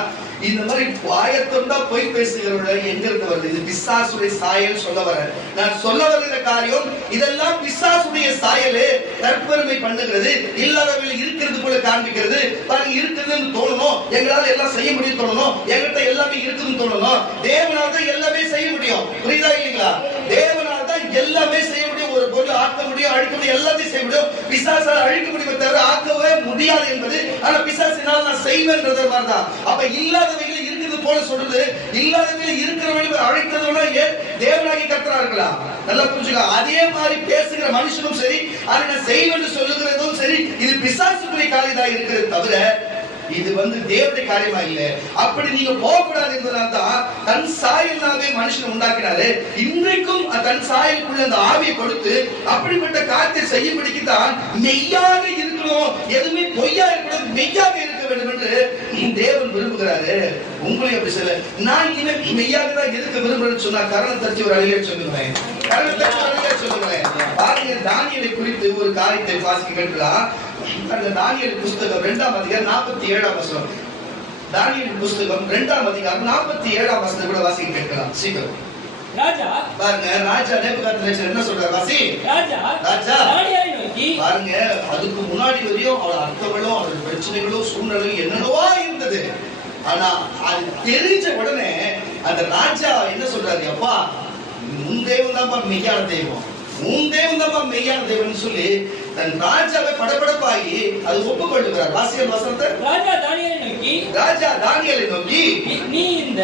இந்த மாதிரி வாயத்தொண்டா போய் பேசுகிறவர்கள் எங்க இருந்து வருது? இது பிசாசுடைய சாயல் சொல்ல வர. நான் சொல்ல வருகிற காரியம் இதெல்லாம் பிசாசுடைய சாயலே. தற்பெருமை பண்ணுகிறது, இல்லாதவர்கள் இருக்கிறது போல காண்பிக்கிறது. பாருங்க, இருக்குதுன்னு தோணணும், எங்களால எல்லாம் செய்ய முடியும் தோணணும், எங்கிட்ட எல்லாமே இருக்குதுன்னு தோணணும். தேவனால் தான் எல்லாமே செய்ய முடியும். புரியுதா இல்லைங்களா? தேவனால் தான் எல்லாமே செய்ய முடியும். ஒரு பொருள் ஆக்க முடியும், அழிக்க முடியும், எல்லாத்தையும் செய்ய முடியும். பிசாசால் அழிக்க முடியுமே தவிர ஆக்கவே முடியாது என்பது. ஆனா பிசாசினால் நான் செய்வேன்றது மாதிரிதான். அப்ப இல்லாதவைகள் இருக்குது போல சொல்றது, இல்லாதவைகள் இருக்கிறவர்கள் அழைத்ததோட தேவனாகி கர்த்தரா இருக்கலாம். நல்லா புரிஞ்சுக்க. அதே மாதிரி பேசுகிற மனுஷனும் சரி, அதை நான் செய்வேன் சொல்லுகிறதும் சரி, இது பிசாசுக்குரிய காரியமாக இருக்கிறது தவிர இது தேவனுடைய காரியமா இல்ல. அப்படி நீங்க போகக்கூடாது என்பதனால தான் தன் சாயலாவே மனுஷன் உண்டாக்கினாரு. இன்றைக்கும் தன் சாயலுக்குள்ள அந்த ஆவியை கொடுத்து அப்படிப்பட்ட காரியத்தை செய்யும்படிக்கு தான் மெய்யாக இருக்கணும், எதுவுமே பொய்யா இருக்கணும், மெய்யாக இருக்க வேண்டும் என்று தேவன் விரும்புகிறாரு. உங்களை அப்படி சொல்ல, நான் இவன் மெய்யாக தான் இருக்க விரும்புறேன்னு சொன்னா கரணம் தச்சு ஒரு அழிய சொல்லுவேன். பாருங்க, தானியேலை குறித்து ஒரு காரியத்தை வாசிக்க கேட்கலாம். தானியேல் புஸ்தகம் 2ஆம் அதிகாரம் 47ஆம் வசனம். தானியேல் புஸ்தகம் 2ஆம் அதிகாரம் 47ஆம் வசனத்தை கூட வாசிக்க கேட்கலாம். சீக்கிரம் ராஜா பாருங்க, ராஜா நேபுகாத்நேச்சர் என்ன சொல்றாரு? வாசி. ராஜா தானியேலை நோக்கி, பாருங்க, அதுக்கு முன்னாடி வரையும் அவள் அர்த்தங்களும் அவள் பிரச்சனைகளும் சூழ்நிலையும் என்னென்னவா இருந்தது. ஆனா அது தெரிஞ்ச உடனே அந்த ராஜா என்ன சொல்றாரு? அப்பா, உன் தேவன் தான்ப்பா மெய்யான தெய்வம், உன் தேவன் தான்ப்பா மெய்யான தெய்வம்னு சொல்லி தன் ராஜாவை படபடப்பாகி அது ஒப்புக்கொள்ளுகிறார். வாசிகள் வசனத்தை. ராஜா தானியேலை நோக்கி, நீ இந்த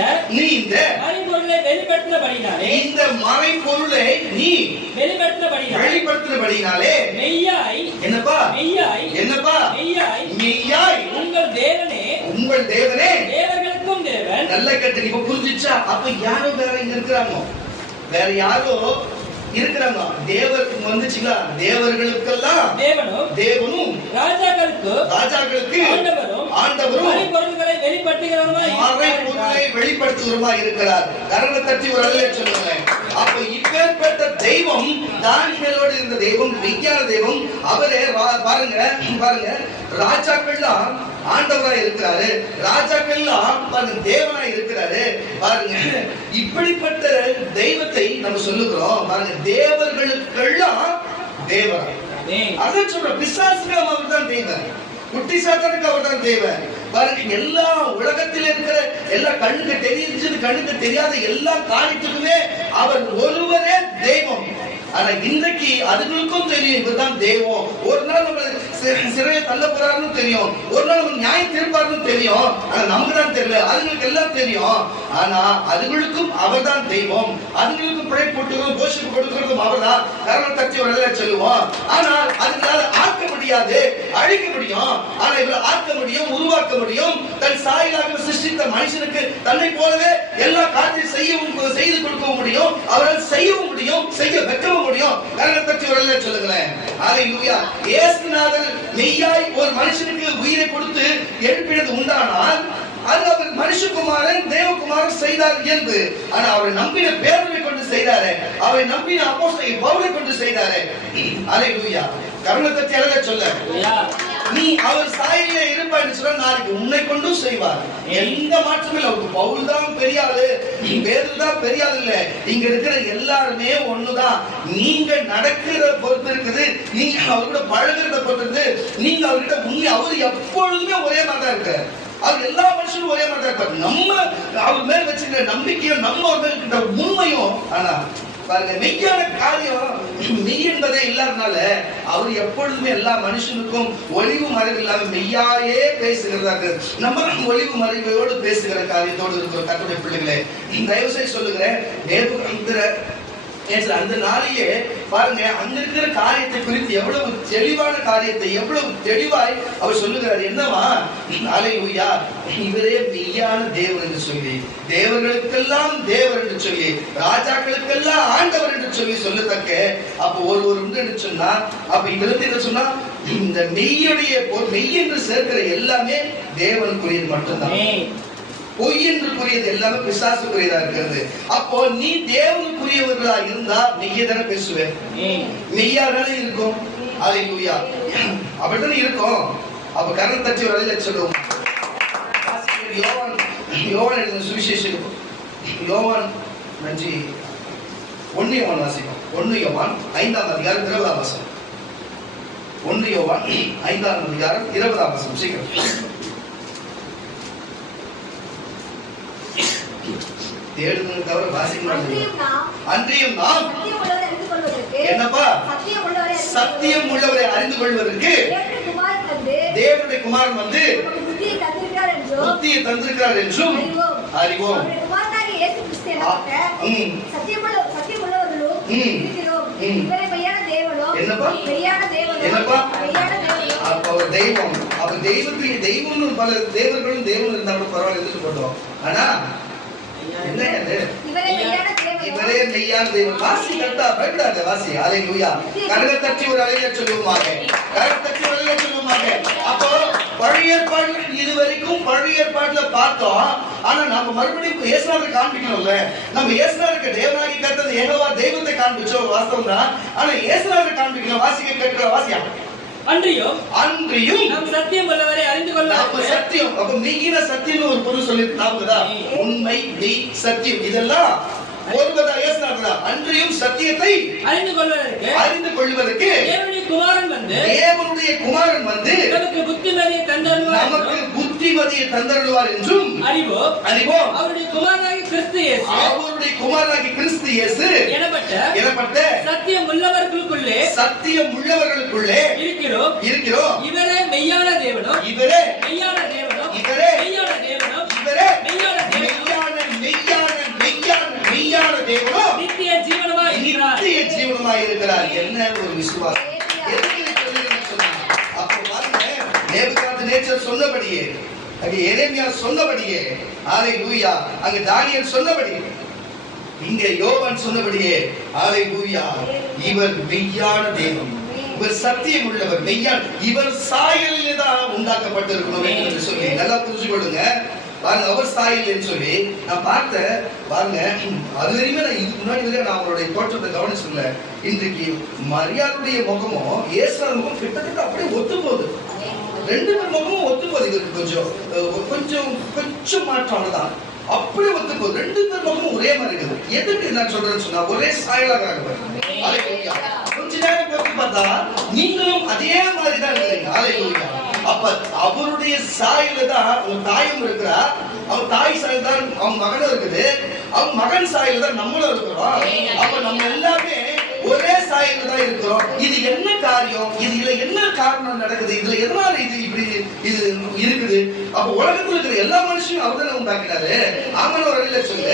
மறைபொருளை வெளிப்படுத்தினபடினாலே, இந்த மறைபொருளை நீ வெளிப்படுத்தினபடினாலே மெய்யாய் என்னப்பா? மெய்யாய் உங்கள் தேவனே தேவர்களுக்கும் தேவன். நல்ல கேட்டு இப்ப புரிஞ்சிச்சா? அப்ப யாரும் வேற இங்க இருக்கிறாங்க, வேற யாரோ இருக்கிறாங்க. தேவருக்கு வந்துச்சுங்களா? தேவர்களுக்கெல்லாம் தேவனும் ராஜாக்களுக்கு ஆண்டவரும் மறைபொருள்களை வெளிப்படுத்துகிறவருமா இருக்கிறார். கரங்களை தட்டி ஒரு அல்லேலூயா சொல்லுங்க. அப்ப இப்பேற்பட்ட தெய்வம், தானியேலோடு இருந்த தெய்வம், மெய்யான தெய்வம் அவரே. பாருங்க, ராஜாக்கள்லாம் ஆண்டவராய் இருக்கிறாரு, ராஜாக்கள்லாம் பாருங்க தேவனாய் இருக்கிறாரு. பாருங்க, இப்படிப்பட்ட தெய்வத்தை நம்ம சொல்லுகிறோம். பாருங்க, தேவர்களுக்கெல்லாம் தேவன். அதான் சொல்ற, பிசாசுக்கு அவர் தான் தேவன், குட்டி சாத்தானுக்கு அவர் தான் தேவன். பாருங்க, எல்லா உலகத்தில் இருக்கிற எல்லா கண்ணுக்கு தெரிஞ்சது கண்ணுக்கு தெரியாத எல்லா காரியத்துக்குமே அவர் ஒருவரே தெய்வம். ஆனா இன்றைக்கு அதுகளுக்கும் தெரியும் இவர்தான் தெய்வம். ஒரு நாள் நம்ம சிறையை தள்ள போறாருன்னு தெரியும், ஒரு நாள் நம்ம நியாயம் திருப்பாருன்னு தெரியும். ஆனா நமக்கு தான் தெரியல, அதுங்களுக்கு எல்லாம் தெரியும். ஆனா அதுகளுக்கும் அவர் தான் தெய்வம், அதுகளுக்கும் பிழை போட்டுக்கிறோம், போஷிப்பு கொடுக்கிறதும் அவர் தான். காரணம் தச்சு வரல சொல்லுவோம். ஆனால் அதுகளால ஆக்க முடியாது, அழிக்க முடியும். ஆனா இவரை ஆக்க முடியும், உருவாக்க முடியும். தன் சாயலாக சிருஷ்டித்த மனுஷனுக்கு தன்னை போலவே எல்லா காரியத்தையும் செய்து கொடுக்கவும் முடியும், அவரால் செய்யவும் முடியும், செய்ய வைக்கவும் முடியும். காரணம் தச்சு வரல சொல்லுங்களேன். அல்லேலூயா. இயேசுநாதர் மெய்யாய் ஒரு மனுஷனுக்கு உயிரை கொடுத்து எழுப்பினது உண்டானால் அது அவர் மனுஷகுமாரன் தேவகுமாரன் செய்தார் இயல்பு. ஆனா அவரை நம்பின பேரவை கொண்டு செய்தாரு, அவரை நம்பின அப்போஸ்தலனை பவுலை கொண்டு செய்தாரு. அல்லேலூயா. கருணத்தை அழகா சொல்ல, நீ அவர் சாயலிலே இருப்பான்னு சொன்னா நாளைக்கு உன்னை கொண்டும் செய்வார். எந்த மாற்றமும் இல்லை. அவருக்கு பவுல் தான் பெரிய ஆளு, பேதுரு தான் பெரிய ஆள் இல்ல. இங்க இருக்கிற எல்லாருமே ஒண்ணுதான். நீங்க நடக்கிற பொறுத்து இருக்குது, நீங்க அவர்கிட்ட பழகிறத பொறுத்து, நீங்க அவர்கிட்ட உண்மை. அவர் எப்பொழுதுமே ஒரே மாதிரி தான் இருக்காரு. அவர் எல்லா மனுஷனும் ஒரே மாதிரி தான் இருப்பாரு. நம்ம அவர் மேல் வச்சுக்கிற நம்பிக்கையும் நம்ம அவர் மேல் இருக்கின்ற உண்மையும். ஆனா பாருங்க, மெய்யான காரியம் மெய் என்பதே இல்லாதனால அவர் எப்பொழுதுமே எல்லா மனுஷனுக்கும் ஒளிவு மறைவு இல்லாம மெய்யாயே பேசுகிறதாக. நம்ம ஒளிவு மறைவோடு பேசுகிற காரியத்தோடு இருக்கிற கர்த்தருடைய பிள்ளைகளே, தயவு செய்து சொல்லுகிறேன். அந்த நாளையே பாருங்க, அங்க இருக்கிற காரியத்தை குறித்து எவ்வளவு தெளிவான காரியத்தை எவ்வளவு தெளிவாய் அவர் சொல்லுகிறார். என்னவா? அல்லேலூயா. இவரே மெய்யான தேவன் என்று சொல்லி, தேவர்களுக்கெல்லாம் தேவர் என்று சொல்லி, ராஜாக்களுக்கெல்லாம் ஆண்டவர் என்று சொல்லி சொல்லத்தக்க அப்ப ஒரு உண்டு என்று சொன்னா, அப்ப இதிலிருந்து என்ன சொன்னா, இந்த மெய் என்று சேர்க்கிற எல்லாமே தேவனுக்குரியது மட்டும்தான். பொய் என்று கூறியது எல்லாமே பிசாசுக்குரியதா இருக்கிறது. அப்போ நீ தேவனுக்குரியவர்களா இருந்தா மெய்யதானே பேசுவேன், மெய்யாதானே இருக்கும். அல்லேலூயா. அப்படித்தானே இருக்கும். அப்ப கரணம் தட்டி ஒரு சொல்லுவோம். யோவான் எழுதின சுவிசேஷம் யோவான் 1 யோவான் வாசிப்போம். 1 யோவான் 5ஆம் அதிகாரம் 20ஆம் வசனம். 1 யோவான் 5ஆம் அதிகாரம் 20ஆம் வசனம். சீக்கிரம். தேடுங்க தவிர வாசிக்கணும். அன்றியும் நாம் என்னப்பா சத்தியம் உள்ளவரை அறிந்து கொள்வதற்கு தேவனுடைய குமாரன் வந்து புத்தியை தந்திருக்கிறார் என்றும் அறிவோம். என்னப்பா என்னப்பா அப்ப அவர் தெய்வம். அப்ப தெய்வம்னு பல தேவர்களும் தேவன் இருந்தா கூட பரவாயில்ல எதிர்த்து போட்டோம். ஆனா என்ன இவரே மெய்யான தெய்வம். வாசி கரெக்டா பயப்படாத வாசி. ஹல்லேலூயா. கரங்களை தட்டி ஒரு அலையில சொல்லுவோமாக. கரங்களை தட்டி ஒரு அலையில சொல்லுவோமாக. அப்போ பழைய ஏற்பாடுல இதுவரைக்கும் பழைய ஏற்பாடுல பார்த்தோம். ஆனா நம்ம மறுபடியும் இயேசுவை காண்பிக்கணும்ல. நம்ம இயேசுவுக்கு தேவனாகி கர்த்தர் யெகோவா தெய்வத்தை காண்பிச்சோம் வாஸ்தவம் தான். ஆனா இயேசுவை காண்பிக்கணும். வாசிக்க கேட்கிற வாசியா. அன்றியும் நாம் சத்தியம் உள்ளவரை அறிந்து கொள்ள சத்தியம். அப்ப மெய்யின சத்தியம் ஒரு பொருள் சொல்லி நாமதா உண்மை மெய் சத்தியம் இதெல்லாம் ஒருவதா இயேசுவா. அன்றியும் சத்தியத்தை அறிந்து கொள்வதற்கு தேவனுடைய குமாரன் வந்து நமக்கு புத்திமதியை தந்தருள்வார் என்றும் அறிவோம். அவருடைய குமாரனாகிய கிறிஸ்து இயேசு எனப்பட்ட சத்தியம் உள்ளவர்களுக்குள்ளே இருக்கிறோம். இவரே மெய்யான தேவனும் நித்திய ஜீவனுமாய் இருக்கிறார். என்ன ஒரு விசுவாசம். அப்போ பாருங்க, நேபுகாத்நேச்சர் சொன்னபடியே, அங்கே எரேமியா சொன்னபடியே, ஹல்லேலூயா, அங்கே தானியேல் சொன்னபடியே, இங்க யோவான் சொன்னபடியே, ஹல்லேலூயா, இவர் மெய்யான தேவன், இவர் சத்தியம் உள்ளவர், மெய்யான, இவர் சாயலிலே தான் உண்டாக்கப்பட்டிருக்கணும் என்று சொல்லி நல்லா புரிஞ்சு கொள்ளுங்க. பாருங்க, அவர் சாயல் சொல்லி நான் பார்த்தேன். பாருங்க, அது வரையுமே நான் இதுக்கு முன்னாடி வரையும் நான் அவருடைய தோற்றத்தை கவனிச்சுல. இன்றைக்கு மரியாளுடைய முகமும் இயேசுவோட முகம் கிட்டத்தட்ட அப்படியே ஒத்து போகுது. ரெண்டு பேர் முகமும் ஒத்து போகுது. இவருக்கு கொஞ்சம் மாற்றம் அவ்வளவுதான். அப்படியே ஒத்து போகுது. ரெண்டு பேர் முகமும் ஒரே மாதிரி இருக்குது. எதுக்கு நான் சொல்றேன்னு சொன்னா ஒரே சாயலாக கொஞ்ச நேரம் போட்டு பார்த்தா நீங்களும் அதே மாதிரி தான் இருக்கீங்க. ஹல்லேலூயா. அப்ப அவருடைய சாயல தான் அவங்க தாயும் இருக்கிறா. அவன் தாய் சாயல் தான் அவன் மகனும் இருக்குது. அவன் மகன் சாயல் தான் நம்மளும் இருக்கிறோம். அப்ப நம்ம எல்லாமே ஒரே சாயல தான் இருக்கிறோம். இது என்ன காரியம்? இதுல என்ன காரணம் நடக்குது? இதுல எதனால இது இப்படி இது இருக்குது? அப்ப உலகத்துல இருக்கிற எல்லா மனுஷனும் அவர்தான் உண்டாக்கினாரு. ஆமன் ஒரு இல்ல சொல்லு.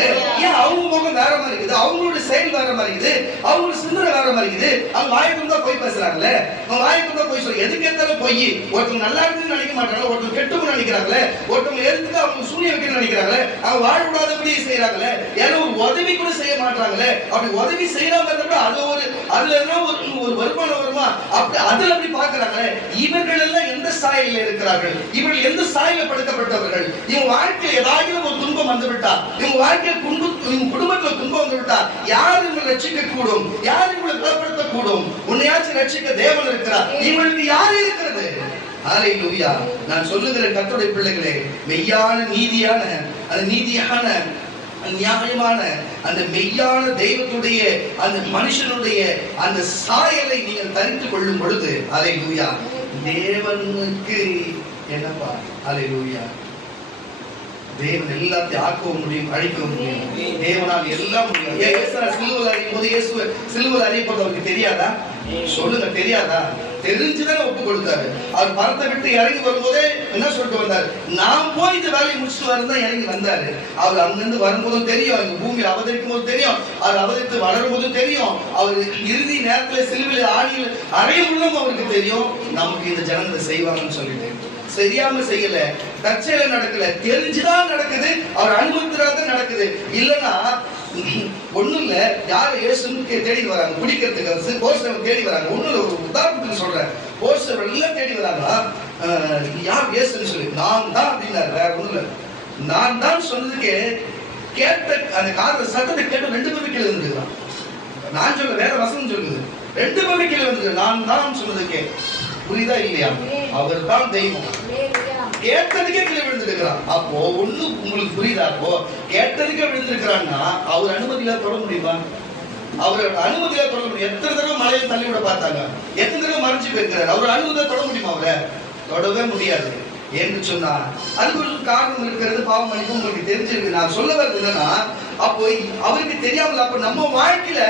ஏன் அவங்க முகம் வேற மாதிரி இருக்குது, அவங்களோட செயல் வேற மாதிரி இருக்குது, அவங்களோட சிந்தனை வேற மாதிரி இருக்குது. அவங்க வாய்க்கு தான் போய் பேசுறாங்கல்ல, அவங்க வாய்க்கு தான் போய் சொல்ல. எதுக்கு எடுத்தாலும் போய் ஒருத்தவங்க நல்லா இருக்குன்னு நினைக்க மாட்டாங்க, ஒருத்தவங்க கெட்டுன்னு நினைக்கிறாங்களே, ஒருத்தவங்க எதுக்கு அவங்க சூனியம் வைக்கணும்னு நினைக்கிறாங்களே, அவங்க வாழ விடாதபடி செய்யறாங்களே, ஏன்னா ஒரு உதவி கூட செய்ய மாட்டாங்களே. அப்படி உதவி செய்யறாம இருந்தா அதுல ஒரு வருமானம் வருமா? அப்படி அதுல அப்படி பாக்குறாங்களே. இவர்கள் எல்லாம் எந்த சாயலில் இருக்கிறார்கள்? இவர்கள் எந்த சாயலில் படுத்தப்பட்டவர்கள்? இவங்க வாழ்க்கையில் ஏதாவது ஒரு துன்பம் வந்துவிட்டா, இவங்க வாழ்க்கையில் இவங்க குடும்பத்தில் துன்பம் வந்துவிட்டா, யார் இவங்களை ரட்சிக்க கூடும்? யார் இவங்களை பலப்படுத்த கூடும்? உன்னையாச்சும் ரட்சிக்க தேவன் இருக்கிறார். இவங்களுக்கு யார் இருக்கிறது? ஹல்லேலூயா. நான் சொல்லுகிற கர்த்தருடைய பிள்ளைகளே, மெய்யான நீதியான அந்த நீதியான நியாயமான அந்த மெய்யான தெய்வத்துடைய அந்த மனுஷனுடைய அந்த சாயலை நீங்கள் தரித்துக் கொள்ளும் பொழுது, ஹல்லேலூயா, தேவனுக்கு என்னப்பா? ஹல்லேலூயா. தேவன் எல்லாத்தையும் ஆக்கவும் முடியும், அழிக்கவும் முடியும். தேவனால் எல்லாம் முடியும். சிலுவையில் அறியும் போது இயேசு சிலுவையில் அறியப்பட்டது அவருக்கு தெரியாதா? சொல்லுங்க, தெரியாதா? தெரிஞ்சுதான் ஒப்பு கொடுத்தாரு. அவர் பரத்தை விட்டு இறங்கி வரும்போதே என்ன சொல்லிட்டு வந்தாரு? நான் போய் இந்த வேலையை முடிச்சுட்டு வரதான் இறங்கி வந்தாரு. அவர் அங்கிருந்து வரும்போதும் தெரியும், இந்த பூமியில் அவதரிக்கும் போது தெரியும், அவர் அவதரித்து வளரும் போதும் தெரியும், அவர் இறுதி நேரத்தில் சிலுவையில் ஆணியில் அறையும் அவருக்கு தெரியும் நமக்கு இந்த ஜனங்களை செய்வாங்கன்னு சொல்லிட்டு. சரியாம செய்யல, தற்செயல நடக்கல, தெரிஞ்சுதான் நடக்குது, அவர் அனுபவத்தினால்தான் நடக்குது. இல்லைன்னா ஒண்ணும் இல்ல. யாரு இயேசுன்னு தேடி வராங்க பிடிக்கிறதுக்கு, போஸ்டர் தேடி வராங்க. ஒண்ணும் இல்ல, ஒரு உதாரணத்துக்கு சொல்றேன். போஸ்டர் எல்லாம் தேடி வராங்களா, யார் இயேசுன்னு சொல்லி நான் தான் அப்படின்னாரு. வேற ஒண்ணும் இல்ல, நான் தான் சொன்னதுக்கு கேட்ட அந்த காத சத்தத்தை கேட்டு ரெண்டு பேரும் கீழே வந்துருக்கான். நான் சொல்ல வேற வசனம் சொல்லுது, ரெண்டு பேரும் கீழே வந்துருக்கு. நான் தான் சொன்னதுக்கே. புரியுதா இல்லையா? அவர் தான் தெய்வம். கேட்டதுக்கே கீழே விழுந்திருக்கிறான். அப்போ ஒண்ணு உங்களுக்கு புரியுதா? அப்போ கேட்டதுக்கே விழுந்திருக்கிறான்னா அவர் அனுமதியில தொட முடியுமா? அவரோட அனுமதியில தொட முடியும். எத்தனை தடவை மலையில தள்ளி விட பார்த்தாங்க, எத்தனை தடவை மறைஞ்சு போயிருக்கிறார். அவர் அனுமதியில தொட முடியுமா? அவரை தொடவே முடியாது என்று சொன்னா அதுக்கு ஒரு காரணம் இருக்கிறது. பாவம் மன்னிப்பு உங்களுக்கு தெரிஞ்சிருக்கு. நான் சொல்ல வருது என்னன்னா, அப்போ அவருக்கு தெரியாமல் அப்ப நம்ம வாழ்க்கையில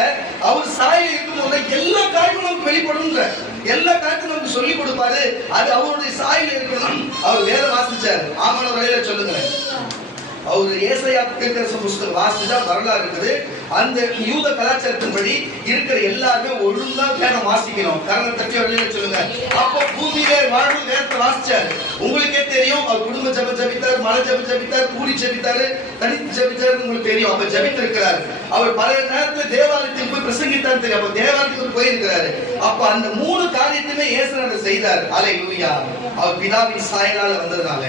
அவர் சாயல் இருக்கும் போது எல்லா காரியமும் நமக்கு வெளிப்படும்ன்ற எல்லா காரியத்தையும் நமக்கு சொல்லி கொடுப்பாரு. அது அவருடைய சாயல் இருக்கணும். அவர் வேதம் வாசிச்சாரு. ஆமான வரையில சொல்லுங்க. அவர் ஏசாயா புஸ்தகம் வாசிச்சா வரலாறு இருக்குது. அந்த யூத கலாச்சாரத்தின்படி இருக்கிற எல்லாருமே ஒழுங்கா வேதம் வாசிக்கணும். கரணம் தட்டி வழியில சொல்லுங்க. அப்போ பூமியிலே வாழும் வேதத்தை வாசிச்சாரு. உங்களுக்கே தெரியும். அவர் குடும்ப ஜெபம் ஜெபித்தார், மலை ஜெபம் ஜெபித்தார், கூடி ஜெபித்தாரு, தனித்து ஜெபித்தாரு. உங்களுக்கு தெரியும். அப்ப ஜெபித்திருக்கிறார். அவர் பல நேரத்துல தேவாலயத்துக்கு போய் பிரசங்கித்தார் தெரியும். அப்ப தேவாலயத்துக்கு போயிருக்கிறாரு. அப்ப அந்த 3 காரியத்தையுமே இயேசுநாதர் செய்தார். அல்லேலூயா. அவர் பிதாவின் சாயலால வந்ததுனால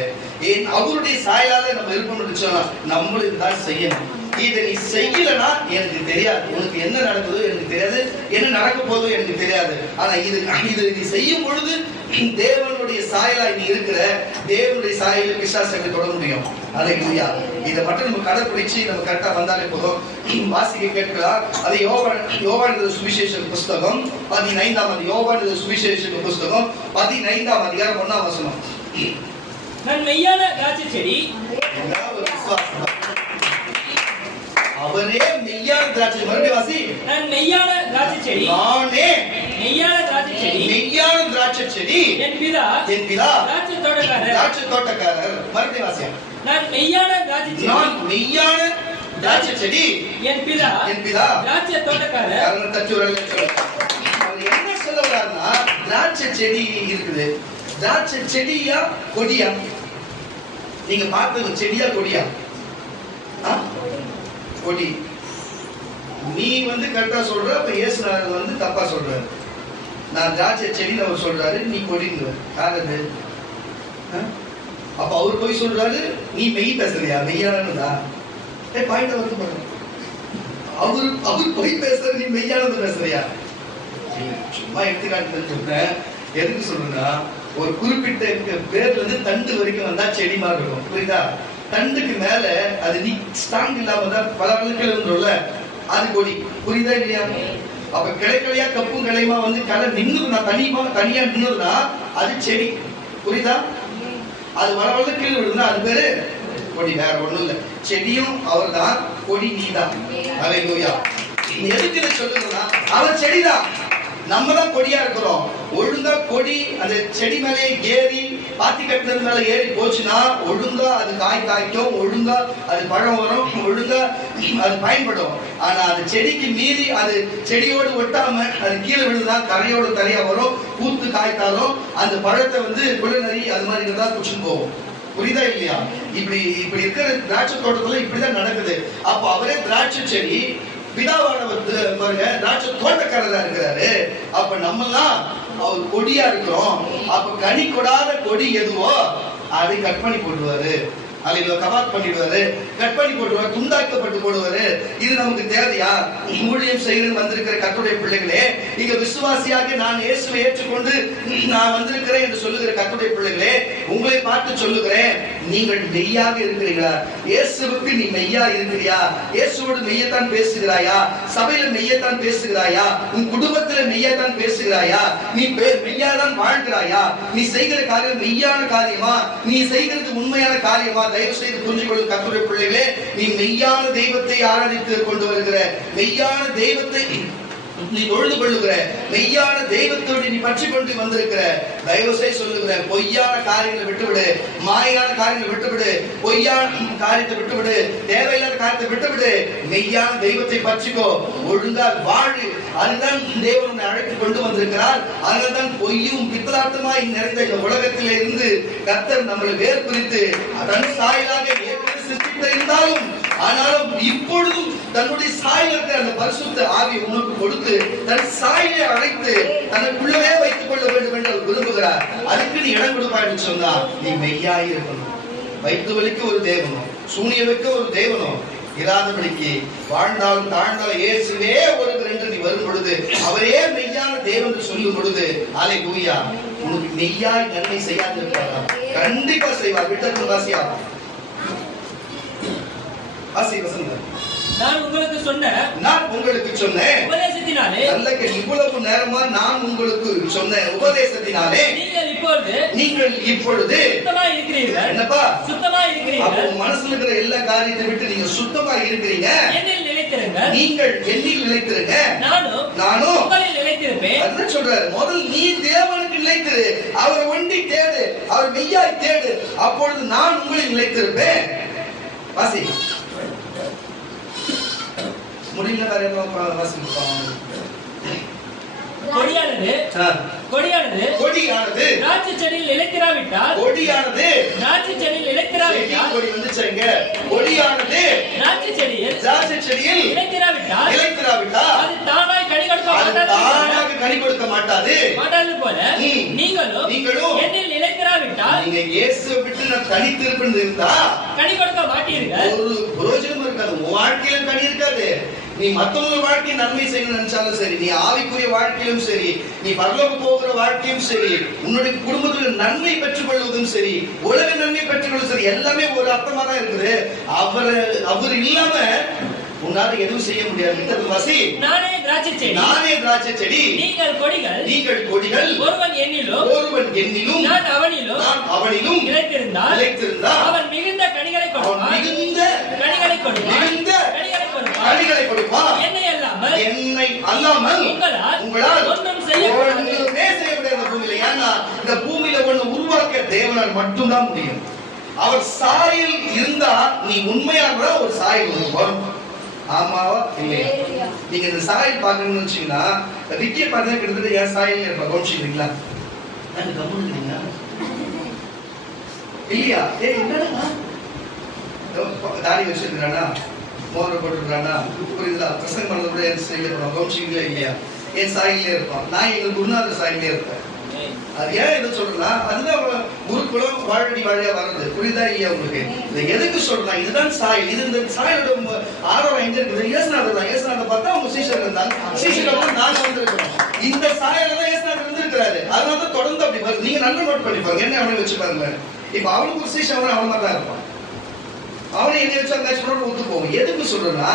அவருடைய சாயலால நம்ம இருப்போம்னு சொன்னா நம்மளும் தான் செய்யணும். இதை நீ செய்யலனா எனக்கு தெரியாது, உனக்கு என்ன நடக்குதோ எனக்கு தெரியாது, என்ன நடக்க போதோ எனக்கு தெரியாது. ஆனா இது நீ செய்யும் பொழுது தேவனுடைய சாயலா நீ இருக்கிற, தேவனுடைய சாயல பிசாசை தொட முடியும். அல்லேலூயா. இதை மட்டும் நம்ம கடைபிடிச்சு நம்ம கரெக்டா வந்தாலே போதும். வாசிக்க கேட்கலாம். அது யோவான் சுவிசேஷ புஸ்தகம் 15 யோவான் சுவிசேஷ புஸ்தகம் 15 அதிகாரம் 1 வசனம். நான் மெய்யான திராட்சை செடி, அவரே மெய்யான திராட்சை. மறுபடியும் வாசி. நான் மெய்யான திராட்சை செடி, நானே மெய்யான திராட்சை செடி, மெய்யான திராட்சை செடி, என் பிதா திராட்சை தோட்டக்காரர். மறுபடியும் வாசி. நான் மெய்யான திராட்சை செடி, நான் மெய்யான திராட்சை செடி, என் பிதா திராட்சை தோட்டக்காரர். கரணம் தட்டி வரல சொல்லுங்க. அவர் என்ன சொல்ல வர்றாருன்னா, திராட்சை செடி இருக்குது. திராட்சை செடியா கொடியா? நீங்க பார்த்தது செடியா கொடியா? கொடி. நீ கரெக்டா சொல்ற, அப்ப இயேசுநாதர் தப்பா சொல்றாரு. நான் திராட்சை செடின்னு அவர் சொல்றாரு, நீ கொடிங்க. யாரு? அப்ப அவர் போய் சொல்றாரு, நீ மெய் பேசுறியா? மெய்யானதா? பாயிண்ட் வந்து பாருங்க. அவர் போய் பேசுற, நீ மெய்யானது பேசுறியா? சும்மா எடுத்துக்காட்டு சொல்றேன். எதுக்கு சொல்றேன்னா, ஒரு குறிப்பிட்ட பேர்ல தண்டு வரைக்கும் வந்தா செடி மாதிரி இருக்கும். புரியுதா? தண்டுக்கு மேல அது நீ ஸ்ட்ராங் இல்லாம தான் பல வழக்குல அது கொடி. புரியுதா இல்லையா? அப்ப கிளைக்கலையா கப்பும் கிளையுமா களை நின்று தனியா நின்றுனா அது செடி. புரியுதா? அது வளவள கீழே விடுதுன்னா அது பேரு கொடி. வேற ஒண்ணும் இல்ல. செடியும் அவர் தான், கொடி நீதான். அல்லேலூயா. எதுக்கு சொல்லுங்கன்னா, அவர் செடிதான், நம்ம தான் கொடியா இருக்கிறோம். ஒழுங்கா கொடி அந்த செடி மேலே ஏறி பாத்தி கட்டினது மேல ஏறி போச்சுன்னா ஒழுங்கா அது காய்க்கும், ஒழுங்கா அது பழம் வரும், ஒழுங்கா அது பயன்படும். ஆனா அந்த செடிக்கு மீறி அது செடியோடு ஒட்டாம அது கீழே விழுந்தா கரையோடு தரையா வரும். பூத்து காய்த்தாலும் அந்த பழத்தை குளநரி அது மாதிரி இருந்தா குச்சின்னு போகும். புரியுதா இல்லையா? இப்படி இருக்கிற திராட்சை தோட்டத்துல இப்படிதான் நடக்குது. அப்போ அவரே திராட்சை செடி, பிதாவானவர் பாருங்க திராட்சை தோட்டக்காரரா இருக்கிறாரு. அப்ப நம்மலாம் அவர் கொடியா இருக்கிறோம். அப்ப கனி கொடாத கொடி எதுவோ அதை கட் பண்ணி போடுவாரு. அல்லது கபாத் பண்ணிடுவாரு, கட் பண்ணி போடுவாரு, துண்டாக்கப்பட்டு போடுவாரு. இது நமக்கு தேவையா? ஊழியம் செய்யணும்னு வந்திருக்கிற கர்த்தருடைய பிள்ளைகளே, இங்க விசுவாசியாக நான் இயேசுவை ஏற்றுக்கொண்டு நான் வந்திருக்கிறேன் என்று சொல்லுகிற கர்த்தருடைய பிள்ளைகளே, உங்களை பார்த்து சொல்லுகிறேன், நீங்கள் மெய்யாக இருக்கிறீங்களா? இயேசுவுக்கு நீ மெய்யா இருக்கிறியா? இயேசுவோடு மெய்யத்தான் பேசுகிறாயா? சபையில மெய்யத்தான் பேசுகிறாயா? உன் குடும்பத்துல மெய்யத்தான் பேசுகிறாயா? நீ மெய்யாதான் வாழ்கிறாயா? நீ செய்கிற காரியம் மெய்யான காரியமா? நீ செய்கிறது உண்மையான காரியமா? தயவு செய்து புரிஞ்சு கொள்ளும் கர்த்தருடைய பிள்ளைகளே, நீ மெய்யான தெய்வத்தை ஆராதித்து கொண்டு வருகிற, மெய்யான தெய்வத்தை நீ தொழுது கொள்ளுகிற, மெய்யான தெய்வத்தோடு நீ பற்றி கொண்டு வந்திருக்கிற, தயவு செய்து சொல்லுகிற, பொய்யான காரியங்களை விட்டுவிடு, மாயான காரியங்களை விட்டுவிடு, பொய்யான காரியத்தை விட்டுவிடு, தேவையில்லாத காரியத்தை விட்டுவிடு, மெய்யான தெய்வத்தை பற்றிக்கோ, ஒழுங்கா வாழு. அதுதான் தேவன் அழைத்து கொண்டு வந்திருக்கிறார். அதனால்தான் பொய்யும் பித்தலாட்டமாய் நிறைந்த இந்த உலகத்திலே இருந்து கர்த்தர் நம்மளை வேர் பிரித்து தன் சாயலாக இருந்தாலும் ஆனாலும் இப்பொழுதும் தன்னுடைய சாயல் இருக்கிற அந்த பரிசுத்த ஆவி உனக்கு கொடுத்து தன் சாயலை அழைத்து தனக்குள்ளவே வைத்துக் கொள்ள வேண்டும் என்று அவர் விரும்புகிறார். அதுக்கு நீ இடம் கொடுப்பான்னு சொன்னா நீ மெய்யாய் இருக்கணும். வைத்துவலிக்கு ஒரு தேவனும் சூனியலுக்கு ஒரு தேவனும் இராதபடிக்கு வாழ்ந்தாலும் தாழ்ந்தாலும் இயேசுவே ஒருவர் என்று நீ வரும் பொழுது, அவரே மெய்யான தேவன் என்று சொல்லும் பொழுது, அல்லேலூயா, உனக்கு மெய்யாய் நன்மை செய்யாது இருப்பாரா? கண்டிப்பா செய்வார். விட்டது வாசியா வாசி வசனம். நான் உங்களுக்கு சொன்னேன் உபதேசத்தினாலே, நல்ல இவ்வளவு நேரமா நான் உங்களுக்கு சொன்ன உபதேசத்தினாலே நீங்கள் இப்பொழுது சுத்தமா இருக்கிறீர்கள். என்னப்பா சுத்தமா இருக்கிறீர்கள். அப்போ மனசுல இருக்கிற எல்லா காரியத்தை விட்டு நீங்க சுத்தமா இருக்கிறீங்க. என்னில் நிலைத்திருங்கள். நீங்கள் என்னில் நிலைத்திருங்க, நானும் உங்களில் நிலைத்திருப்பேன். அதுதான் சொல்றாரு. முதல் நீ தேவனுக்கு நிலைத்திரு, அவரை ஒண்டி தேடு, அவர் மெய்யாய் தேடு, அப்பொழுது நான் உங்களில் நிலைத்திருப்பேன். வாசி முடியல வேற என்ன வாசிப்போம். கொடியானது திராட்சை செடியில் நிலைத்திராவிட்டால், கொடி வந்துச்சேங்க. கொடியானது திராட்சை செடியில் நிலைத்திராவிட்டால் அது தானாய் கனி கொடுக்க மாட்டாது போல நீங்களும் என்னில் நிலைத்திராவிட்டால், நீங்க இயேசுவை விட்டு நான் தனித்து இருப்பேன்னு இருந்தா கனி கொடுக்க மாட்டீர்கள். ஒரு பிரயோஜனம் இருக்காது. உன் வாழ்க்கையில கனி இருக்காது. நீ மற்றவங்க வாழ்க்கையை நன்மை செய்யணும்னு நினைச்சாலும் சரி, நீ ஆவிக்குரிய வாழ்க்கையிலும் சரி, நீ பரலோகம் போகிற வாழ்க்கையும் சரி, உன்னுடைய குடும்பத்தில் நன்மை பெற்றுக் கொள்வதும் சரி, உலக நன்மை பெற்றுக் கொள்வதும் சரி, எல்லாமே ஒரு அர்த்தமா தான் இருக்குது. அவர் இல்லாம உன்னால எதுவும் செய்ய முடியாது. வாசி. நானே திராட்சை செடி நீங்கள் கொடிகள். ஒருவன் என்னிலும் நான் அவனிலும் நிலைத்திருந்தால் அவன் மிகுந்த கனிகளை கொடுப்பான். என்னை அல்லாமல் உங்களால் ஒன்றும் செய்ய முடியாது பூமியில. ஏன்னா இந்த பூமியில ஒண்ணு உருவாக்க தேவனால் மட்டும்தான் முடியும். அவர் சாயல் இருந்தா நீ உண்மையாக ஒரு சாயல் வரும். ஆமாவா இல்லையா? நீங்க இந்த சாயல் பாக்கணும்னு வச்சீங்கன்னா விக்கிய பார்த்தா கிட்டத்தட்ட என் சாயல் இருப்பா. கவனிச்சுக்கிறீங்களா? கவனிக்கிறீங்களா இல்லையா? என்னடா தாடி வச்சிருக்கானா, மோதிரம் போட்டுருக்கானா, புரியுதா? பிரசங்கம் பண்ணது கூட என் சாயல் இருப்பான். கவனிச்சுங்களா இல்லையா? என் சாயலே இருப்பான். நான் எங்களுக்கு குருநாதர் சாயலே இருப்பேன். அது ஏன் எதை சொல்றேன்னா, அதுதான் குருகுலம் வாழடி வாழியா வர்றது. புரியுதா இல்லையா உங்களுக்கு? இதை எதுக்கு சொல்றேன்? இதுதான் சாயல். இது இந்த சாயலோட ஆர்வம் எங்க இருக்குது? இயேசுநாதர் தான். இயேசுநாதர் பார்த்தா அவங்க சீஷர் இருந்தாங்க. சீஷர்கள் நாங்க வந்திருக்கிறோம். இந்த சாயல தான் இயேசுநாதர் இருந்திருக்கிறாரு. அதனால தான் தொடர்ந்து அப்படி வருது. நீங்க நல்லா நோட் பண்ணி பாருங்க. என்ன அவனை வச்சு பாருங்க. இப்ப அவனுக்கு ஒரு சீஷன் அவன் மாதிரி தான் இருப்பான். அவனை என்ன வச்சு அங்க ஒத்து போகும். எதுக்கு சொல்றேன்னா,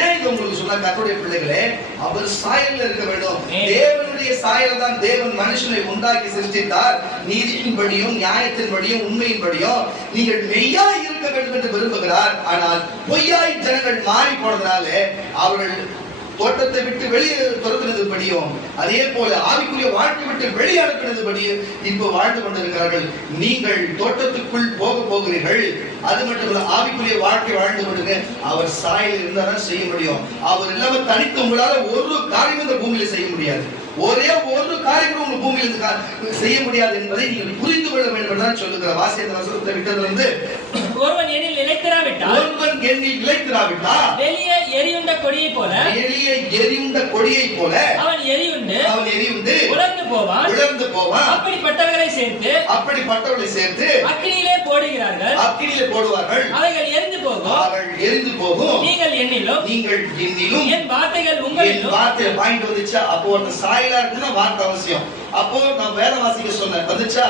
ஏன் இது உங்களுக்கு சொன்னா, கர்த்தருடைய பிள்ளைகளே, அவர் சாயல்ல இருக்க வேண்டும். தேவனுடைய சாயல் தான். தேவன் மனுஷனை உண்டாக்கி சிருஷ்டித்தார். நீதியின்படியும் நியாயத்தின்படியும் உண்மையின்படியும் நீங்கள் மெய்யாய் இருக்க வேண்டும் என்று விரும்புகிறார். ஆனால் பொய்யாய் ஜனங்கள் மாறி போனதுனால அவர்கள் தோட்டத்தை விட்டு வெளியே துரத்தினது படியும், அதே போல ஆவிக்குரிய வாழ்க்கை விட்டு வெளியே அனுப்பினது படியும் இப்ப வாழ்ந்து கொண்டிருக்கிறார்கள். நீங்கள் தோட்டத்துக்குள் போகிறீர்கள். அது மட்டும் இல்ல, ஆவிக்குரிய வாழ்க்கை வாழ்ந்து கொண்டுங்க. அவர் சாயல் இருந்தாதான் செய்ய முடியும். அவர் இல்லாம தனித்து உங்களால ஒரு காரியம் இந்த பூமியில செய்ய முடியாது. ஒரே ஒரு காரியம் உங்க பூமியில செய்ய முடியாது என்பதை நீங்கள் புரிந்து கொள்ள வேண்டும் என்று சொல்லுகிற வாசியத்தை வசனத்தை விட்டது. ஒருவன் என்னில் நிலைத்திராவிட்டால் வெளியே எரியுண்ட கொடியை போல அவன் எரியுண்டு உலர்ந்து போவான். அப்படிப்பட்டவர்களை சேர்த்து அக்கினியிலே போடுவார்கள். அவைகள் எரிந்து போகும். நீங்கள் என்னிலும் என் வார்த்தைகள் உங்களிலும். வார்த்தை பாயிண்ட் வந்துச்சா? அப்போ ஒரு சாயலா இருக்குன்னா வார்த்தை அவசியம். அப்போ நான் வேத வாசிக்க சொன்னேன். வந்துச்சா?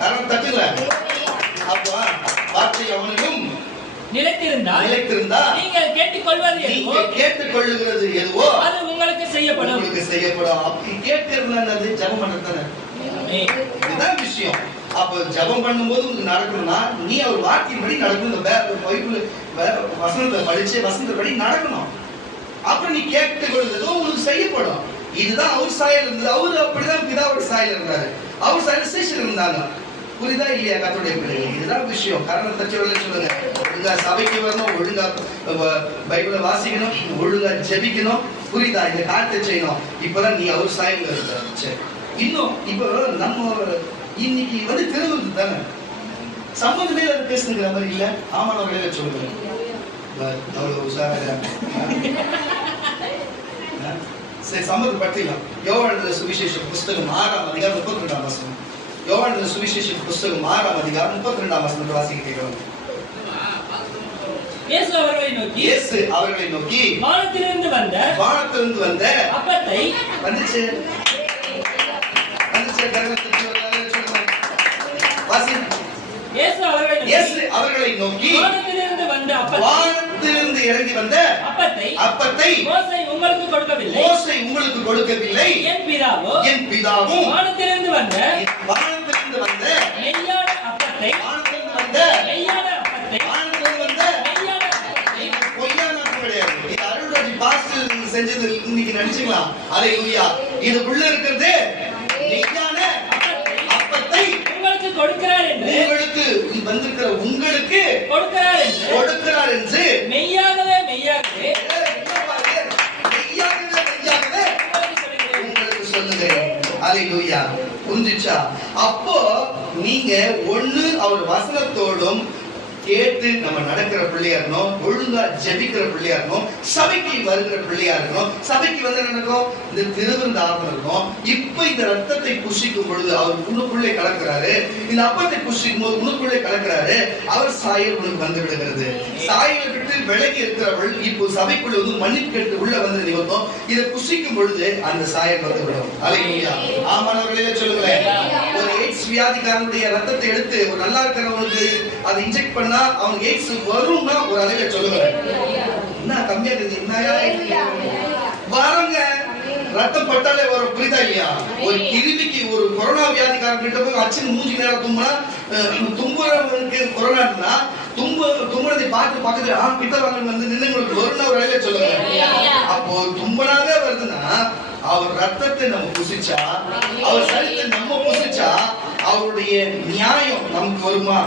காரணம் தட்டுல. அப்போ வார்த்தை அவனிலும் நிலைத்திருந்தால் நீங்கள் கேட்டுக்கொள்ளுகிறது எதுவோ அது உங்களுக்கு செய்யப்படும். அப்படி கேட்கிறது ஜெபம் பண்றது. இதுதான் விஷயம். அப்ப ஜெபம் பண்ணும்போது உங்களுக்கு நடக்கணும்னா நீ அவர் வார்த்தையின்படி நடக்கணும். இந்த பைபிள் வசனத்தை படிச்சு வசனத்தை நடக்கணும். அப்புறம் நீ கேட்டுக்கொள்ளுறதும் உங்களுக்கு செய்யப்படும். இதுதான் அவர் சாயல் இருந்தது. அவரு அப்படிதான் பிதாவோட சாயல் இருந்தாரு. அவர் சாயல் சீஷர் இருந்தாங்க. புரியுதா இல்லையா கர்த்தருடைய பிள்ளைகள்? இதுதான் விஷயம். காரணம் தச்சுவல சொல்லுங்க. ஒழுங்கா சபைக்கு வரணும், ஒழுங்கா பைபிளை வாசிக்கணும், ஒழுங்கா ஜெபிக்கணும். புரியுதா? இந்த காரியத்தை செய்யணும். இப்பதான் நீ அவர் சாயல் இருக்க. சரி, இன்னும் இப்ப நம்ம இன்னைக்கு திருவது தானே சம்பந்தமே அதை பேசுங்கிற மாதிரி இல்ல. ஆமா, நான் சொல்லுங்க. அவ்வளவு உஷாரா சரி, சம்பந்த பற்றிலாம் யோவான் சுவிசேஷ புஸ்தகம் 6ஆம் அதிகாரம் 32ஆம் வசனம். யோவான் சுவிசேஷ புஸ்தகம் 6ஆம் அதிகாரம் 32ஆம் வசனத்தை வாசிக்கிறோம். இயேசு அவர்களை நோக்கி வானத்திலிருந்து வந்த அப்பத்தை வந்துச்சு வாசி அவர்களை நோக்கி, வானத்திலிருந்து வந்த வானத்திலிருந்து இறங்கி வந்த அப்பத்தை மோசே உங்களுக்கு கொடுக்கவில்லை. என் பிதாவும் வானத்திலிருந்து வந்த மெய்யான அப்பத்தை செஞ்சது இன்னைக்கு நினைச்சுக்கலாம். அல்லேலூயா. இதுக்குள்ள இருக்கிறது மெய்யான அப்பத்தை உங்களுக்கு கொடுக்கிறார் என்று, உங்களுக்கு வந்திருக்கிற உங்களுக்கு கொடுக்கிறார் என்று மெய்யாகவே உங்களுக்கு சொல்லுகிறேன். அல்லேலூயா. புரிஞ்சுச்சா? அப்போ நீங்க ஒண்ணு அவர் வசனத்தோடும் கேட்டு நம்ம நடக்கிற பிள்ளையா இருக்கணும், ஒழுங்கா ஜெபிக்கிற பிள்ளையா இருக்கணும், சபைக்கு வருகிற பிள்ளையா இருக்கணும். சபைக்கு வந்து நடக்கும் இந்த திருவிருந்த ஆரம்பம் இருக்கும். இப்ப இந்த ரத்தத்தை புசிக்கும் பொழுது அவர் உனக்குள்ளே கலக்கிறாரு, இந்த அப்பத்தை புசிக்கும் போது உனக்குள்ளே கலக்கிறாரு. அவர் சாயல் உனக்கு வந்து விடுகிறது. சாயலை விட்டு விலகி இருக்கிறவள் இப்போ சபைக்குள்ள வந்து மன்னிப்பு கேட்டு உள்ள வந்து நிவந்தோம். இதை புசிக்கும் பொழுது அந்த சாயல் வந்து விடும். அல்லேலூயா. ஆமானவர்களே சொல்லுங்களேன். ஒரு எய்ட்ஸ் வியாதிக்காரனுடைய ரத்தத்தை எடுத்து ஒரு நல்லா இருக்கிறவனுக்கு அதை இன்ஜெக்ட் பண்ண அவங்க எய்ட்ஸ் வரும்னா ஒரு அழகை சொல்லுவாங்க. என்ன கம்மியா இருக்குது வரங்க, ரத்தம் பட்டாலே வரும். புரியுதா இல்லையா? ஒரு கிருமிக்கு ஒரு கொரோனா வியாதிக்காரன் கிட்ட போய் அச்சின் மூஞ்சி நேரம் தும்புனா, தும்புறவனுக்கு கொரோனா தும்புறதை பார்த்து பக்கத்துல பித்தவாங்க வந்து நின்று வரும்னா ஒரு அழகை சொல்லுவாங்க. அப்போ தும்பனாவே வருதுன்னா அவர் ரத்தத்தை நம்ம புசிச்சா, அவர் சரீரத்தை நம்ம புசிச்சா அவருடைய நியாயம் நமக்கு வருமா?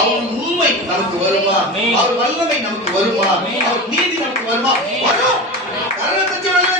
அவர் உண்மை நமக்கு வருமா? அவர் வல்லமை நமக்கு வருமா? அவர் நீதி நமக்கு வருமா? வரும்.